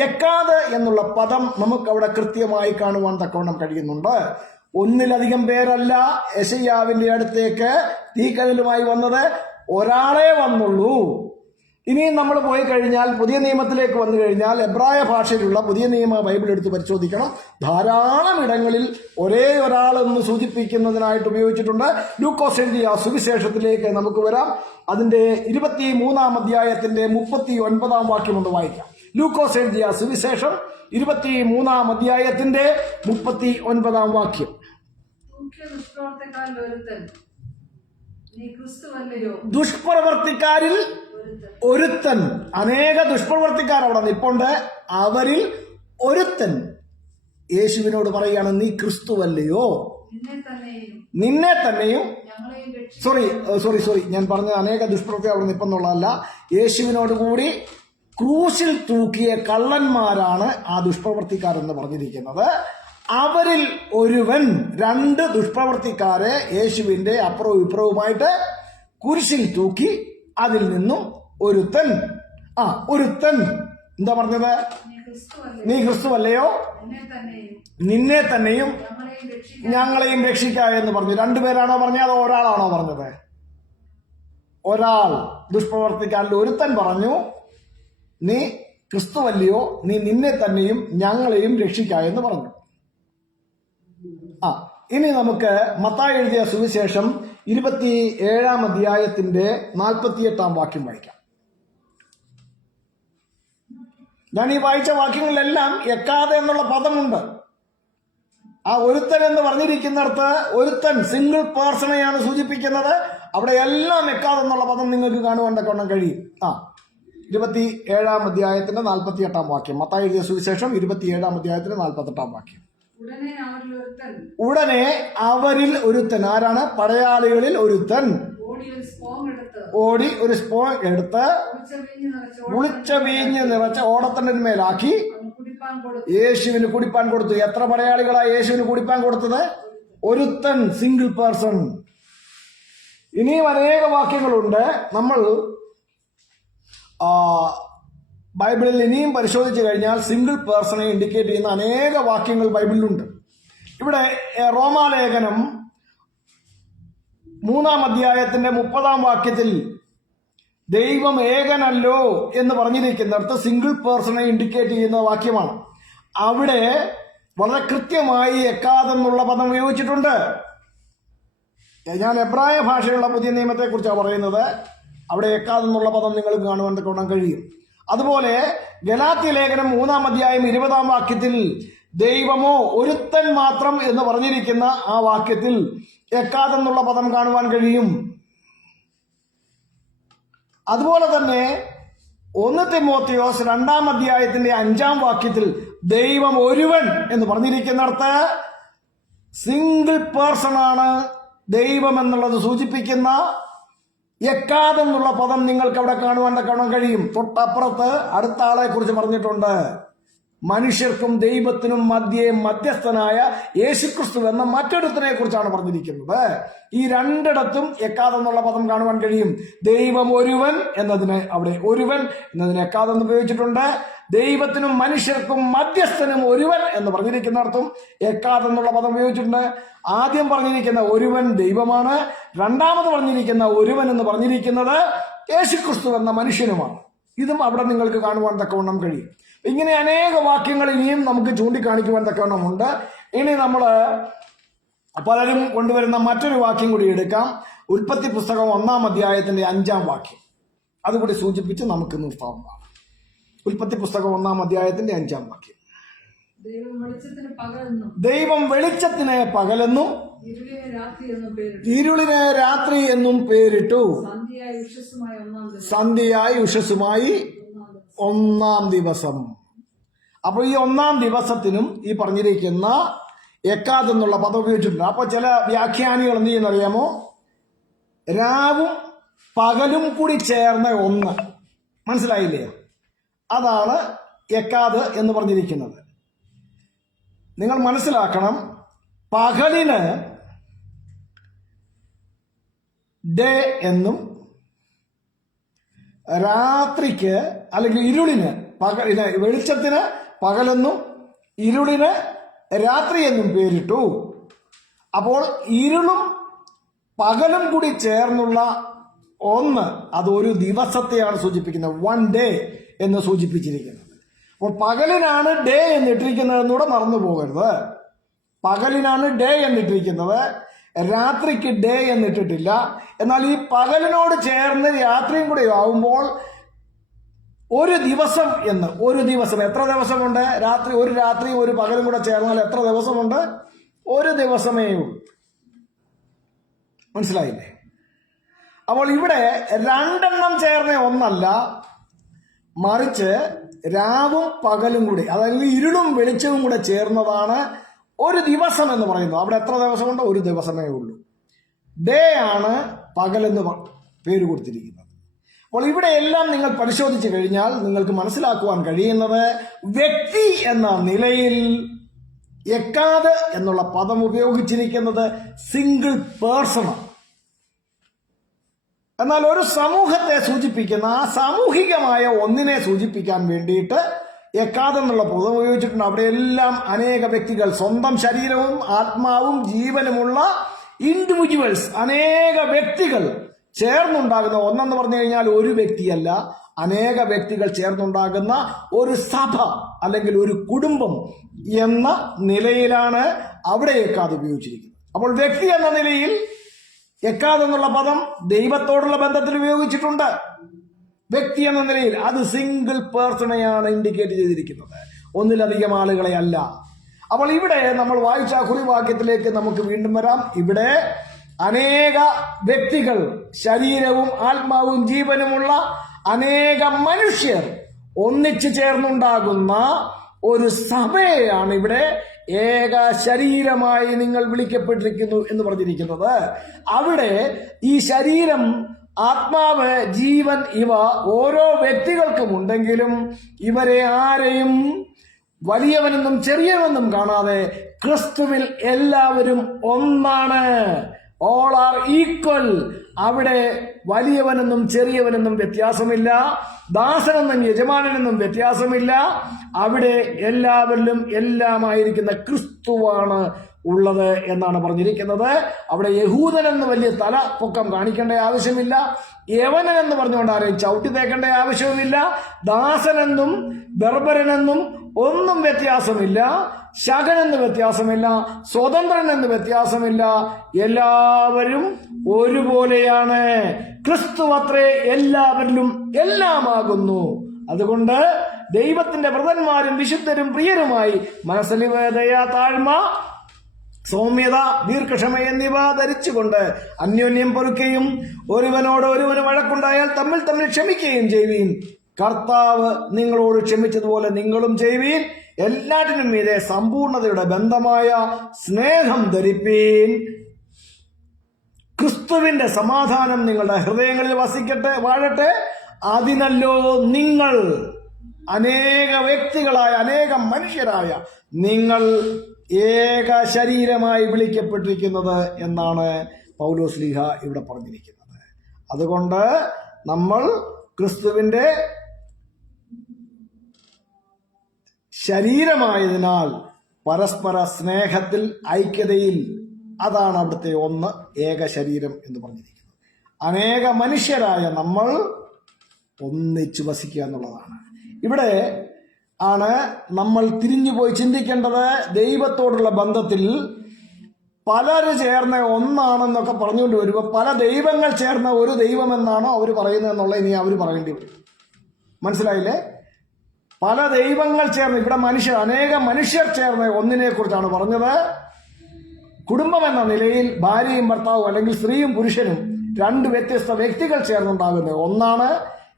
എക്കാദ് എന്നുള്ള പദം നമുക്ക് അവിടെ കൃത്യമായി കാണുവാൻ തക്കവണ്ണം കഴിയുന്നുണ്ട്. ഒന്നിലധികം പേരല്ല യെശയ്യാവിന്റെ അടുത്തേക്ക് തീക്കനലുമായി വന്നത്, ഒരാളെ വന്നുള്ളൂ. ഇനി നമ്മൾ പോയി കഴിഞ്ഞാൽ പുതിയ നിയമത്തിലേക്ക് വന്നു കഴിഞ്ഞാൽ എബ്രായ ഭാഷയിലുള്ള പുതിയ നിയമ ബൈബിൾ എടുത്ത് പരിശോധിക്കണം. ധാരാളം ഇടങ്ങളിൽ ഒരേ ഒരാളെന്ന് സൂചിപ്പിക്കുന്നതിനായിട്ട് ഉപയോഗിച്ചിട്ടുണ്ട്. ലൂക്കോസ് എഴുതിയ സുവിശേഷത്തിലേക്ക് നമുക്ക് വരാം. അതിന്റെ 23 അധ്യായത്തിന്റെ 39 വാക്യം ഒന്ന് വായിക്കാം. ലൂക്കോസ് എഴുതിയ സുവിശേഷം 23 അധ്യായത്തിന്റെ 39 വാക്യം. ദുഷ്പ്രവർത്തിക്കാരിൽ ഒരുത്തൻ, അനേക ദുഷ്പ്രവർത്തിക്കാർ അവിടെ നിൽപ്പുണ്ട്. അവരിൽ ഒരുത്തൻ യേശുവിനോട് പറയുകയാണ്, നീ ക്രിസ്തുവല്ലയോ? നിന്നെ തന്നെയും സോറി ഞാൻ പറഞ്ഞ അനേക ദുഷ്പ്രവൃത്തി അവിടെ നിൽപ്പെന്നുള്ളതല്ല. യേശുവിനോട് കൂടി ക്രൂശിൽ തൂക്കിയ കള്ളന്മാരാണ് ആ ദുഷ്പ്രവർത്തിക്കാരെന്ന് പറഞ്ഞിരിക്കുന്നത്. അവരിൽ ഒരുവൻ, 2 ദുഷ്പ്രവർത്തിക്കാരെ യേശുവിന്റെ അപ്പുറവും ഇപ്പുറവുമായിട്ട് കുരിശിൽ തൂക്കി. അതിൽ നിന്നും ഒരുത്തൻ എന്താ പറഞ്ഞത്? നീ ക്രിസ്തുവല്ലയോ? നിന്നെ തന്നെയും ഞങ്ങളെയും രക്ഷിക്ക എന്ന് പറഞ്ഞു. 2 പേരാണോ പറഞ്ഞത്, അതോ ഒരാളാണോ പറഞ്ഞത്? ഒരാൾ. ദുഷ്പ്രവർത്തിക്കാരിൽ ഒരുത്തൻ പറഞ്ഞു, നീ ക്രിസ്തുവല്ലയോ? നീ നിന്നെ തന്നെയും ഞങ്ങളെയും രക്ഷിക്ക എന്ന് പറഞ്ഞു. ഇനി നമുക്ക് മത്തായി എഴുതിയ സുവിശേഷം 27 അധ്യായത്തിന്റെ 48 വാക്യം വായിക്കാം. ഞാൻ ഈ വായിച്ച വാക്യങ്ങളിലെല്ലാം എക്കാതെ എന്നുള്ള പദമുണ്ട്. ആ ഒരുത്തൻ എന്ന് പറഞ്ഞിരിക്കുന്നിടത്ത് ഒരുത്തൻ സിംഗിൾ പേഴ്സണെയാണ് സൂചിപ്പിക്കുന്നത്. അവിടെ എല്ലാം എക്കാതെ എന്നുള്ള പദം നിങ്ങൾക്ക് കാണുവാൻ തക്കവണ്ണം കഴിയും. 27 അധ്യായത്തിന്റെ 48 വാക്യം. മത്തായി എഴുതിയ സുവിശേഷം 27 അധ്യായത്തിന്റെ 48 വാക്യം. ഉടനെ അവരിൽ ഒരുത്തൻ, ആരാണ്? പടയാളികളിൽ ഒരുത്തൻ ഓടി ഒരു സ്പോൺ എടുത്ത് പുളിച്ച വീഞ്ഞ് നിറച്ച ഓടത്തണ്ടിന്മേലാക്കി യേശുവിന് കുടിപ്പാൻ കൊടുത്തു. എത്ര പടയാളികളാ യേശുവിന് കുടിപ്പാൻ കൊടുത്തത്? ഒരുത്തൻ, സിംഗിൾ പേഴ്സൺ. ഇനിയും അനേക വാക്യങ്ങളുണ്ട്. നമ്മൾ ബൈബിളിൽ ഇനിയും പരിശോധിച്ചു കഴിഞ്ഞാൽ സിംഗിൾ പേഴ്സണെ ഇൻഡിക്കേറ്റ് ചെയ്യുന്ന അനേക വാക്യങ്ങൾ ബൈബിളിലുണ്ട്. ഇവിടെ റോമാലേഖനം 3-ാം അധ്യായത്തിന്റെ 30-ാം വാക്യത്തിൽ ദൈവം ഏകനല്ലോ എന്ന് പറഞ്ഞിരിക്കുന്നിടത്ത് സിംഗിൾ പേഴ്സണെ ഇൻഡിക്കേറ്റ് ചെയ്യുന്ന വാക്യമാണ്. അവിടെ വളരെ കൃത്യമായി എക്കാതെന്നുള്ള പദം ഉപയോഗിച്ചിട്ടുണ്ട്. ഞാൻ എബ്രായ ഭാഷയുള്ള പുതിയ നിയമത്തെ കുറിച്ചാണ് പറയുന്നത്. അവിടെ എക്കാതെന്നുള്ള പദം നിങ്ങൾക്ക് കാണുവാൻ തക്കവണ്ണം കഴിയും. അതുപോലെ ഗലാത്യ ലേഖനം 3-ാം അധ്യായം 20-ാം വാക്യത്തിൽ ദൈവമോ ഒരുത്തൻ മാത്രം എന്ന് പറഞ്ഞിരിക്കുന്ന ആ വാക്യത്തിൽ എക്കാതെന്നുള്ള പദം കാണുവാൻ കഴിയും. അതുപോലെ തന്നെ 1 തിമോത്തിയോസ് 2-ാം അധ്യായത്തിന്റെ 5-ാം വാക്യത്തിൽ ദൈവം ഒരുവൻ എന്ന് പറഞ്ഞിരിക്കുന്നിടത്ത് സിംഗിൾ പേഴ്സൺ ആണ് ദൈവം എന്നുള്ളത് സൂചിപ്പിക്കുന്ന എക്കാതെന്നുള്ള പദം നിങ്ങൾക്ക് അവിടെ കാണാൻ കഴിയും. തൊട്ടപ്പുറത്ത് അടുത്ത ആളെ കുറിച്ച് പറഞ്ഞിട്ടുണ്ട്. മനുഷ്യർക്കും ദൈവത്തിനും മധ്യസ്ഥനായ യേശുക്രിസ്തു എന്ന മറ്റൊരുത്തിനെ കുറിച്ചാണ് പറഞ്ഞിരിക്കുന്നത്. ഈ രണ്ടിടത്തും എക്കാതെന്നുള്ള പദം കാണുവാൻ കഴിയും. ദൈവം ഒരുവൻ എന്നതിന് അവിടെ ഒരുവൻ എന്നതിന് എക്കാതെന്ന് ഉപയോഗിച്ചിട്ടുണ്ട്. ദൈവത്തിനും മനുഷ്യർക്കും മധ്യസ്ഥനും ഒരുവൻ എന്ന് പറഞ്ഞിരിക്കുന്നിടത്തും എക്കാതെന്നുള്ള പദം ഉപയോഗിച്ചിട്ടുണ്ട്. ആദ്യം പറഞ്ഞിരിക്കുന്ന ഒരുവൻ ദൈവമാണ്. രണ്ടാമത് പറഞ്ഞിരിക്കുന്ന ഒരുവൻ എന്ന് പറഞ്ഞിരിക്കുന്നത് യേശുക്രിസ്തു എന്ന മനുഷ്യനുമാണ്. ഇതും അവിടെ നിങ്ങൾക്ക് കാണുവാൻ തക്കവണ്ണം കഴിയും. ഇങ്ങനെ അനേക വാക്യങ്ങൾ ഇനിയും നമുക്ക് ചൂണ്ടിക്കാണിക്കുവാൻ തക്കവണ്ണമുണ്ട്. ഇനി നമ്മൾ പലരും കൊണ്ടുവരുന്ന മറ്റൊരു വാക്യം കൂടി എടുക്കാം. ഉൽപ്പത്തി പുസ്തകം 1-ാം അധ്യായത്തിന്റെ 5-ാം വാക്യം അതുകൂടി സൂചിപ്പിച്ച് നമുക്ക് നിർത്താവുന്നതാണ്. ഉൽപ്പത്തി പുസ്തകം 1-ാം അധ്യായത്തിന്റെ 5-ാം വാക്യം. ദൈവം വെളിച്ചത്തിന് പകലെന്നും ഇരുളിനെ രാത്രി എന്നും പേരിട്ടു. സന്ധ്യയായി ഉഷസ്സുമായി 1-ാം ദിവസം. അപ്പോൾ ഈ 1-ാം ദിവസത്തിനും ഈ പറഞ്ഞിരിക്കുന്ന എക്കാതെന്നുള്ള പദം ഉപയോഗിച്ചിട്ടുണ്ട്. അപ്പൊ ചില വ്യാഖ്യാനികൾ എന്ത് ചെയ്യുന്നറിയാമോ? രാവും പകലും കൂടി ചേർന്ന ഒന്ന്, മനസ്സിലായില്ലേ? അതാണ് എക്കാത് എന്ന് പറഞ്ഞിരിക്കുന്നത്. നിങ്ങൾ മനസ്സിലാക്കണം, പകലിന് ഡേ എന്നും രാത്രിക്ക് അല്ലെങ്കിൽ ഇരുളിന് വെളിച്ചത്തിന് പകലെന്നും ഇരുളിന് രാത്രി എന്നും പേരിട്ടു. അപ്പോൾ ഇരുളും പകലും കൂടി ചേർന്നുള്ള ഒന്ന്, അതൊരു ദിവസത്തെയാണ് സൂചിപ്പിക്കുന്നത്. 1 ഡേ എന്ന് സൂചിപ്പിച്ചിരിക്കുന്നത്. അപ്പോൾ പകലിനാണ് ഡേ എന്നിട്ടിരിക്കുന്നത് എന്നൂടെ മറന്നു പോകരുത്. പകലിനാണ് ഡേ എന്നിട്ടിരിക്കുന്നത്, രാത്രിക്ക് ഡേ എന്നിട്ടിട്ടില്ല. എന്നാൽ ഈ പകലിനോട് ചേർന്ന് രാത്രിയും കൂടെ ആവുമ്പോൾ ഒരു ദിവസം എന്ന്, ഒരു ദിവസം എത്ര ദിവസമുണ്ട്? ഒരു രാത്രിയും ഒരു പകലും കൂടെ ചേർന്നാൽ എത്ര ദിവസമുണ്ട്? ഒരു ദിവസമേ ഉള്ളൂ. മനസ്സിലായില്ലേ? അപ്പോൾ ഇവിടെ രണ്ടെണ്ണം ചേർന്ന ഒന്നല്ല, മറിച്ച് രാവും പകലും കൂടി, അതായത് ഇരുളും വെളിച്ചവും കൂടെ ചേർന്നതാണ് ഒരു ദിവസം എന്ന് പറയുന്നത്. അവിടെ എത്ര ദിവസമുണ്ട്? ഒരു ദിവസമേ ഉള്ളൂ. ഡേ ആണ് പകലെന്ന് പേര് കൊടുത്തിരിക്കുന്നത്. അപ്പോൾ ഇവിടെ എല്ലാം നിങ്ങൾ പരിശോധിച്ചു കഴിഞ്ഞാൽ നിങ്ങൾക്ക് മനസ്സിലാക്കുവാൻ കഴിയുന്നത്, വ്യക്തി എന്ന നിലയിൽ എക്കാത് എന്നുള്ള പദം ഉപയോഗിച്ചിരിക്കുന്നത് സിംഗിൾ പേഴ്സണാണ്. എന്നാൽ ഒരു സമൂഹത്തെ സൂചിപ്പിക്കുന്ന ആ സാമൂഹികമായ ഒന്നിനെ സൂചിപ്പിക്കാൻ വേണ്ടിയിട്ട് എക്കാതെന്നുള്ള പദം ഉപയോഗിച്ചിട്ടുണ്ട്. അവിടെയെല്ലാം അനേക വ്യക്തികൾ, സ്വന്തം ശരീരവും ആത്മാവും ജീവനുമുള്ള ഇൻഡിവിജ്വൽസ്, അനേക വ്യക്തികൾ ചേർന്നുണ്ടാകുന്ന ഒന്നെന്ന് പറഞ്ഞു കഴിഞ്ഞാൽ ഒരു വ്യക്തിയല്ല, അനേക വ്യക്തികൾ ചേർന്നുണ്ടാകുന്ന ഒരു സഭ അല്ലെങ്കിൽ ഒരു കുടുംബം എന്ന നിലയിലാണ് അവിടെ എക്കാത് ഉപയോഗിച്ചിരിക്കുന്നത്. അപ്പോൾ വ്യക്തി എന്ന നിലയിൽ എക്കാതെന്നുള്ള പദം ദൈവത്തോടുള്ള ബന്ധത്തിൽ ഉപയോഗിച്ചിട്ടുണ്ട്. വ്യക്തി എന്ന നിലയിൽ അത് സിംഗിൾ പേഴ്സണെയാണ് ഇൻഡിക്കേറ്റ് ചെയ്തിരിക്കുന്നത്, ഒന്നിലധികം ആളുകളെ അല്ല. അപ്പോൾ ഇവിടെ നമ്മൾ വായിച്ച കുറിവാക്യത്തിലേക്ക് നമുക്ക് വീണ്ടും വരാം. ഇവിടെ അനേക വ്യക്തികൾ, ശരീരവും ആത്മാവും ജീവനുമുള്ള അനേക മനുഷ്യർ ഒന്നിച്ചു ചേർന്നുണ്ടാകുന്ന ഒരു സഭയാണ് ഇവിടെ ഏക ശരീരമായി നിങ്ങൾ വിളിക്കപ്പെട്ടിരിക്കുന്നു എന്ന് പറഞ്ഞിരിക്കുന്നത്. അവിടെ ഈ ശരീരം, ആത്മാവ്, ജീവൻ ഇവ ഓരോ വ്യക്തികൾക്കും ഉണ്ടെങ്കിലും ഇവരെ ആരെയും വലിയവനെന്നും ചെറിയവനെന്നും കാണാതെ ക്രിസ്തുവിൽ എല്ലാവരും ഒന്നാണ്. All are equal. അവിടെ വലിയവനെന്നും ചെറിയവനെന്നും വ്യത്യാസമില്ല, ദാസനെന്നും യജമാനെന്നും വ്യത്യാസമില്ല. അവിടെ എല്ലാവരിലും എല്ലാമായിരിക്കുന്ന ക്രിസ്തുവാണ് ഉള്ളത് എന്നാണ് പറഞ്ഞിരിക്കുന്നത്. അവിടെ യഹൂദനെന്ന് വലിയ തല പൊക്കം കാണിക്കേണ്ട ആവശ്യമില്ല, യവനെന്ന് പറഞ്ഞുകൊണ്ട് ആരെയും ചവിട്ടി തേക്കേണ്ട ആവശ്യവുമില്ല, ദാസനെന്നും ബർബരനെന്നും ഒന്നും വ്യത്യാസമില്ല, ശകനെന്ന് വ്യത്യാസമില്ല, സ്വതന്ത്രനെന്ന് വ്യത്യാസമില്ല. എല്ലാവരും ഒരുപോലെയാണ്. ക്രിസ്തു അത്രേ എല്ലാവരിലും എല്ലാമാകുന്നു. അതുകൊണ്ട് ദൈവത്തിന്റെ വ്രതന്മാരും വിശുദ്ധരും പ്രിയരുമായി മനസ്സലിവ്, ദയ, താഴ്മ, സൗമ്യത, ദീർഘക്ഷമ എന്നിവ ധരിച്ചുകൊണ്ട് അന്യോന്യം പൊറുക്കുകയും ഒരുവനോട് ഒരുവന് വഴക്കുണ്ടായാൽ തമ്മിൽ തമ്മിൽ ക്ഷമിക്കുകയും ചെയ്യുവീൻ. കർത്താവ് നിങ്ങളോട് ക്ഷമിച്ചതുപോലെ നിങ്ങളും ചെയ്യുവീൻ. എല്ലാറ്റിനും മീതെ സമ്പൂർണതയുടെ ബന്ധമായ സ്നേഹം ധരിപ്പീൻ. ക്രിസ്തുവിന്റെ സമാധാനം നിങ്ങളുടെ ഹൃദയങ്ങളിൽ വസിക്കട്ടെ, വാഴട്ടെ. അതിനല്ലോ നിങ്ങൾ അനേക വ്യക്തികളായ, അനേകം മനുഷ്യരായ നിങ്ങൾ ഏക ശരീരമായി വിളിക്കപ്പെട്ടിരിക്കുന്നത് എന്നാണ് പൗലോസ്ലീഹ ഇവിടെ പറഞ്ഞിരിക്കുന്നത്. അതുകൊണ്ട് നമ്മൾ ക്രിസ്തുവിന്റെ ശരീരമായതിനാൽ പരസ്പര സ്നേഹത്തിൽ, ഐക്യതയിൽ, അതാണ് അവിടുത്തെ ഒന്ന്, ഏക ശരീരം എന്ന് പറഞ്ഞിരിക്കുന്നത്. അനേക മനുഷ്യരായ നമ്മൾ ഒന്നിച്ചു വസിക്കുക എന്നുള്ളതാണ്. ഇവിടെ ആണ് നമ്മൾ തിരിഞ്ഞുപോയി ചിന്തിക്കേണ്ടത്. ദൈവത്തോടുള്ള ബന്ധത്തിൽ പലര് ചേർന്ന് ഒന്നാണെന്നൊക്കെ പറഞ്ഞുകൊണ്ട് വരുമ്പോൾ പല ദൈവങ്ങൾ ചേർന്ന ഒരു ദൈവമെന്നാണോ അവർ പറയുന്നത് എന്നുള്ള ഇനി അവർ പറയേണ്ടി വരും. മനസ്സിലായില്ലേ? പല ദൈവങ്ങൾ ചേർന്ന്, ഇവിടെ അനേകം മനുഷ്യർ ചേർന്ന് ഒന്നിനെ കുറിച്ചാണ് പറഞ്ഞത്. കുടുംബം എന്ന നിലയിൽ ഭാര്യയും ഭർത്താവും അല്ലെങ്കിൽ സ്ത്രീയും പുരുഷനും രണ്ട് വ്യത്യസ്ത വ്യക്തികൾ ചേർന്നുണ്ടാകുന്നത് ഒന്നാണ്.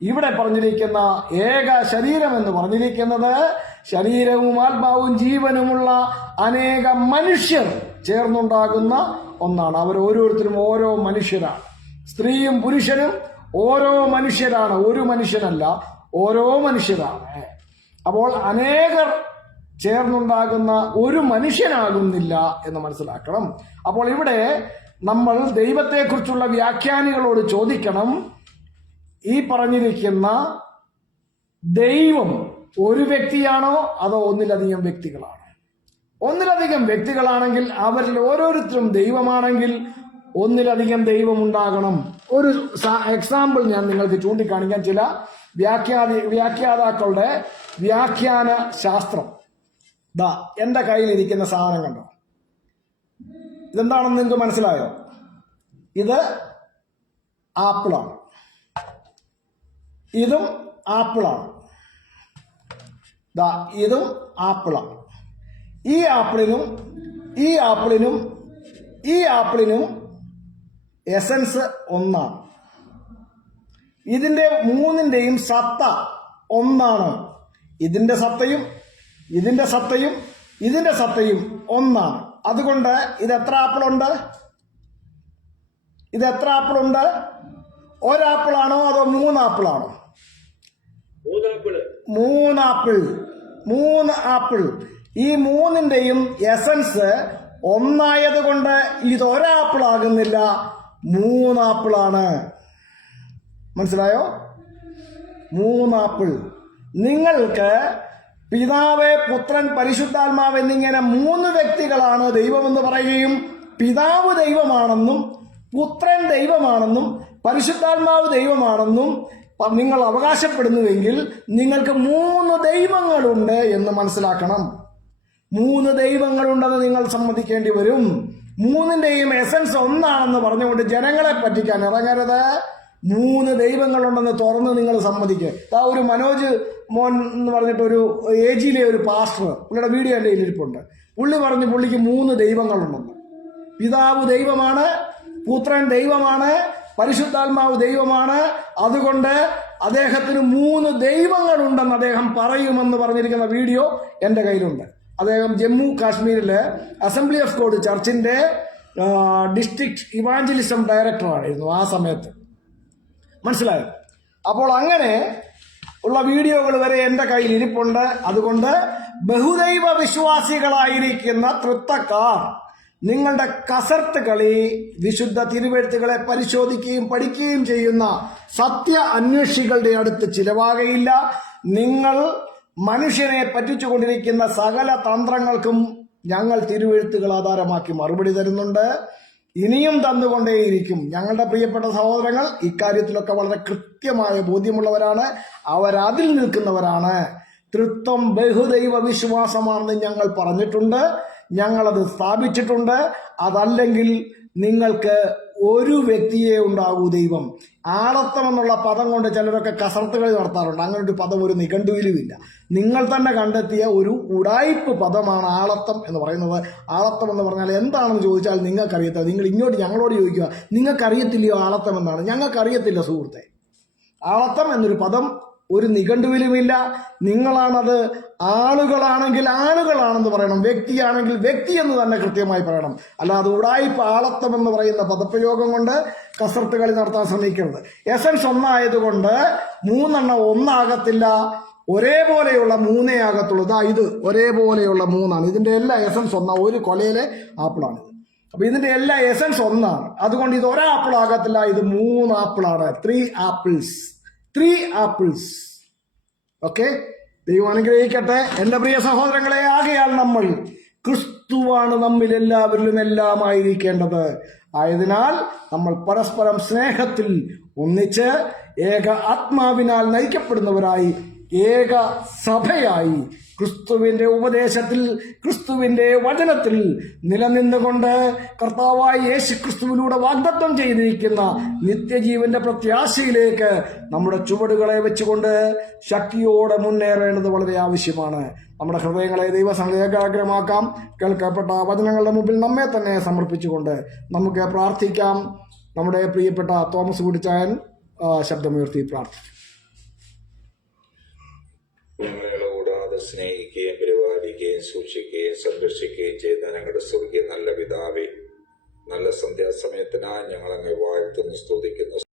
ഇവിടെ പറഞ്ഞിരിക്കുന്ന ഏക ശരീരം എന്ന് പറഞ്ഞിരിക്കുന്നത് ശരീരവും ആത്മാവും ജീവനുമുള്ള അനേക മനുഷ്യർ ചേർന്നുണ്ടാകുന്ന ഒന്നാണ്. അവർ ഓരോരുത്തരും ഓരോ മനുഷ്യരാണ്. സ്ത്രീയും പുരുഷനും ഓരോ മനുഷ്യരാണ്, ഒരു മനുഷ്യനല്ല, ഓരോ മനുഷ്യരാണ്. അപ്പോൾ അനേകർ ചേർന്നുണ്ടാകുന്ന ഒരു മനുഷ്യനാകുന്നില്ല എന്ന് മനസ്സിലാക്കണം. അപ്പോൾ ഇവിടെ നമ്മൾ ദൈവത്തെക്കുറിച്ചുള്ള വ്യാഖ്യാനികളോട് ചോദിക്കണം, ഈ പറഞ്ഞിരിക്കുന്ന ദൈവം ഒരു വ്യക്തിയാണോ അതോ ഒന്നിലധികം വ്യക്തികളാണോ? ഒന്നിലധികം വ്യക്തികളാണെങ്കിൽ അവരിൽ ഓരോരുത്തരും ദൈവമാണെങ്കിൽ ഒന്നിലധികം ദൈവം ഉണ്ടാകണം. ഒരു എക്സാമ്പിൾ ഞാൻ നിങ്ങൾക്ക് ചൂണ്ടിക്കാണിക്കാൻ. ചില വ്യാഖ്യാതാക്കളുടെ വ്യാഖ്യാന ശാസ്ത്രം. എന്റെ കയ്യിലിരിക്കുന്ന സാധനം കണ്ടോ? ഇതെന്താണെന്ന് നിങ്ങൾക്ക് മനസ്സിലായോ? ഇത് ആപ്പിളാണ്, ഇതും ആപ്പിളാണ്, ഇതും ആപ്പിളാണ്. ഈ ആപ്പിളിനും ഈ ആപ്പിളിനും ഈ ആപ്പിളിനും എസൻസ് ഒന്നാണ്. ഇതിന്റെ മൂന്നിന്റെയും സത്ത ഒന്നാണ്. ഇതിന്റെ സത്തയും ഇതിന്റെ സത്തയും ഇതിന്റെ സത്തയും ഒന്നാണ്. അതുകൊണ്ട് ഇത് എത്ര ആപ്പിളുണ്ട്? ഇത് എത്ര ആപ്പിളുണ്ട്? ഒരാപ്പിളാണോ അതോ മൂന്നാപ്പിളാണോ? മൂന്ന് ആപ്പിൾ. ഈ മൂന്നിന്റെയും എസൻസ് ഒന്നായത് കൊണ്ട് ഇത് ഒരാപ്പിളാകുന്നില്ല, മൂന്നാപ്പിളാണ്. മനസ്സിലായോ? മൂന്നാപ്പിൾ. നിങ്ങൾക്ക് പിതാവ്, പുത്രൻ, പരിശുദ്ധാത്മാവ് എന്നിങ്ങനെ മൂന്ന് വ്യക്തികളാണ് ദൈവമെന്ന് പറയുകയും പിതാവ് ദൈവമാണെന്നും പുത്രൻ ദൈവമാണെന്നും പരിശുദ്ധാത്മാവ് ദൈവമാണെന്നും നിങ്ങൾ അവകാശപ്പെടുന്നുവെങ്കിൽ നിങ്ങൾക്ക് മൂന്ന് ദൈവങ്ങളുണ്ട് എന്ന് മനസ്സിലാക്കണം. മൂന്ന് ദൈവങ്ങളുണ്ടെന്ന് നിങ്ങൾ സമ്മതിക്കേണ്ടി വരും. മൂന്നിന്റെയും എസൻസ് ഒന്നാണെന്ന് പറഞ്ഞുകൊണ്ട് ജനങ്ങളെ പറ്റിക്കാൻ ഇറങ്ങരുത്. മൂന്ന് ദൈവങ്ങളുണ്ടെന്ന് തുറന്ന് നിങ്ങൾ സമ്മതിക്കുക. ഒരു മനോജ് മോൻ എന്ന് പറഞ്ഞിട്ട് ഒരു ഏജിയിലെ ഒരു പാസ്റ്റർ, പുള്ളിയുടെ വീഡിയോ എൻ്റെ ഇരിപ്പുണ്ട്. പുള്ളി പറഞ്ഞു പുള്ളിക്ക് മൂന്ന് ദൈവങ്ങളുണ്ടെന്ന്. പിതാവ് ദൈവമാണ്, പുത്രൻ ദൈവമാണ്, പരിശുദ്ധാത്മാവ് ദൈവമാണ്. അതുകൊണ്ട് അദ്ദേഹത്തിന് മൂന്ന് ദൈവങ്ങളുണ്ടെന്ന് അദ്ദേഹം പറയുമെന്ന് പറഞ്ഞിരിക്കുന്ന വീഡിയോ എൻ്റെ കയ്യിലുണ്ട്. അദ്ദേഹം ജമ്മു കാശ്മീരിലെ അസംബ്ലി ഓഫ് ഗോഡ് ചർച്ചിന്റെ ഡിസ്ട്രിക്ട് ഇവാഞ്ചലിസം ഡയറക്ടറായിരുന്നു ആ സമയത്ത്. മനസ്സിലായോ? അപ്പോൾ അങ്ങനെ ഉള്ള വീഡിയോകൾ വരെ എൻ്റെ കയ്യിൽ ഇരിപ്പുണ്ട്. അതുകൊണ്ട് ബഹുദൈവ വിശ്വാസികളായിരിക്കുന്ന തൃത്വക്കാർ നിങ്ങളുടെ കസർത്ത് കളി വിശുദ്ധ തിരുവെഴുത്തുകളെ പരിശോധിക്കുകയും പഠിക്കുകയും ചെയ്യുന്ന സത്യ അന്വേഷികളുടെ അടുത്ത് ചിലവാകയില്ല. നിങ്ങൾ മനുഷ്യനെ പറ്റിച്ചുകൊണ്ടിരിക്കുന്ന സകല തന്ത്രങ്ങൾക്കും ഞങ്ങൾ തിരുവെഴുത്തുകൾ ആധാരമാക്കി മറുപടി തരുന്നുണ്ട്, ഇനിയും തന്നുകൊണ്ടേയിരിക്കും. ഞങ്ങളുടെ പ്രിയപ്പെട്ട സഹോദരങ്ങൾ ഇക്കാര്യത്തിലൊക്കെ വളരെ കൃത്യമായ ബോധ്യമുള്ളവരാണ്, അവരതിൽ നിൽക്കുന്നവരാണ്. തൃത്വം ബഹുദൈവ വിശ്വാസമാണെന്ന് ഞങ്ങൾ പറഞ്ഞിട്ടുണ്ട്, ഞങ്ങളത് സ്ഥാപിച്ചിട്ടുണ്ട്. അതല്ലെങ്കിൽ നിങ്ങൾക്ക് ഒരു വ്യക്തിയെ ഉണ്ടാകൂ ദൈവം. ആളത്വം എന്നുള്ള പദം കൊണ്ട് ചിലരൊക്കെ കസർത്തുകൾ നടത്താറുണ്ട്. അങ്ങനെ ഒരു പദം ഒരു നിഘണ്ടുവിലുമില്ല. നിങ്ങൾ തന്നെ കണ്ടെത്തിയ ഒരു ഉടായിപ്പ് പദമാണ് ആളത്വം എന്ന് പറയുന്നത്. ആളത്വം എന്ന് പറഞ്ഞാൽ എന്താണെന്ന് ചോദിച്ചാൽ നിങ്ങൾക്കറിയത്തില്ല. നിങ്ങൾ ഇങ്ങോട്ട് ഞങ്ങളോട് ചോദിക്കുക, നിങ്ങൾക്കറിയത്തില്ലയോ ആളത്വം എന്താണ്? ഞങ്ങൾക്കറിയത്തില്ല സുഹൃത്തെ. ആളത്വം എന്നൊരു പദം ഒരു നിഘണ്ടുവിലുമില്ല. നിങ്ങളാണത് ആളുകളാണെങ്കിൽ ആളുകളാണെന്ന് പറയണം, വ്യക്തിയാണെങ്കിൽ വ്യക്തി എന്ന് തന്നെ കൃത്യമായി പറയണം. അല്ലാതെ ഉടായിപ്പ് ആളത്വം എന്ന് പറയുന്ന പദപ്രയോഗം കൊണ്ട് കസർത്ത് കളി നടത്താൻ ശ്രമിക്കരുത്. എസൻസ് ഒന്നായതുകൊണ്ട് മൂന്നെണ്ണം ഒന്നാകത്തില്ല, ഒരേപോലെയുള്ള മൂന്നേ ആകത്തുള്ളൂ. ഇത് ഒരേപോലെയുള്ള മൂന്നാണ്. ഇതിന്റെ എല്ലാ എസൻസ് ഒന്നാ. ഒരു കൊലയിലെ ആപ്പിളാണിത്. അപ്പൊ ഇതിന്റെ എല്ലാ എസൻസ് ഒന്നാണ്. അതുകൊണ്ട് ഇത് ഒരാപ്പിൾ ആകത്തില്ല, ഇത് 3 ആപ്പിളാണ്. 3 ആപ്പിൾസ്. ഓക്കെ, ദൈവം അനുഗ്രഹിക്കട്ടെ എന്റെ പ്രിയ സഹോദരങ്ങളെ. ആകയാൽ നമ്മൾ ക്രിസ്തുവാണ് നമ്മിൽ എല്ലാവരിലും എല്ലാമായിരിക്കേണ്ടത്. ആയതിനാൽ നമ്മൾ പരസ്പരം സ്നേഹത്തിൽ ഒന്നിച്ച് ഏക ആത്മാവിനാൽ നയിക്കപ്പെടുന്നവരായി, ഏക സഭയായി, ക്രിസ്തുവിന്റെ ഉപദേശത്തിൽ, ക്രിസ്തുവിന്റെ വചനത്തിൽ നിലനിന്നുകൊണ്ട് കർത്താവായ യേശു ക്രിസ്തുവിലൂടെ വാഗ്ദത്തം ചെയ്തിരിക്കുന്ന നിത്യജീവന്റെ പ്രത്യാശയിലേക്ക് നമ്മുടെ ചുവടുകളെ വെച്ചുകൊണ്ട് ശക്തിയോടെ മുന്നേറേണ്ടത് വളരെ ആവശ്യമാണ്. നമ്മുടെ ഹൃദയങ്ങളെ ദൈവസന്നിധിയിൽ ഏകാഗ്രമാക്കാം. കേൾക്കപ്പെട്ട വചനങ്ങളുടെ മുമ്പിൽ നമ്മെ തന്നെ സമർപ്പിച്ചുകൊണ്ട് നമുക്ക് പ്രാർത്ഥിക്കാം. നമ്മുടെ പ്രിയപ്പെട്ട തോമസ് കുടിച്ചായൻ ശബ്ദമുയർത്തി പ്രാർത്ഥിക്കും. ഞങ്ങളെ കൂടാതെ സ്നേഹിക്കുകയും പരിപാലിക്കുകയും സൂക്ഷിക്കുകയും സംരക്ഷിക്കുകയും ചെയ്ത ഞങ്ങളുടെ സ്വർഗീയ നല്ല പിതാവേ, നല്ല സന്ധ്യാസമയത്തിനായി ഞങ്ങൾ അങ്ങ് വാഴ്ത്തുന്നു, സ്തുതിക്കുന്നു.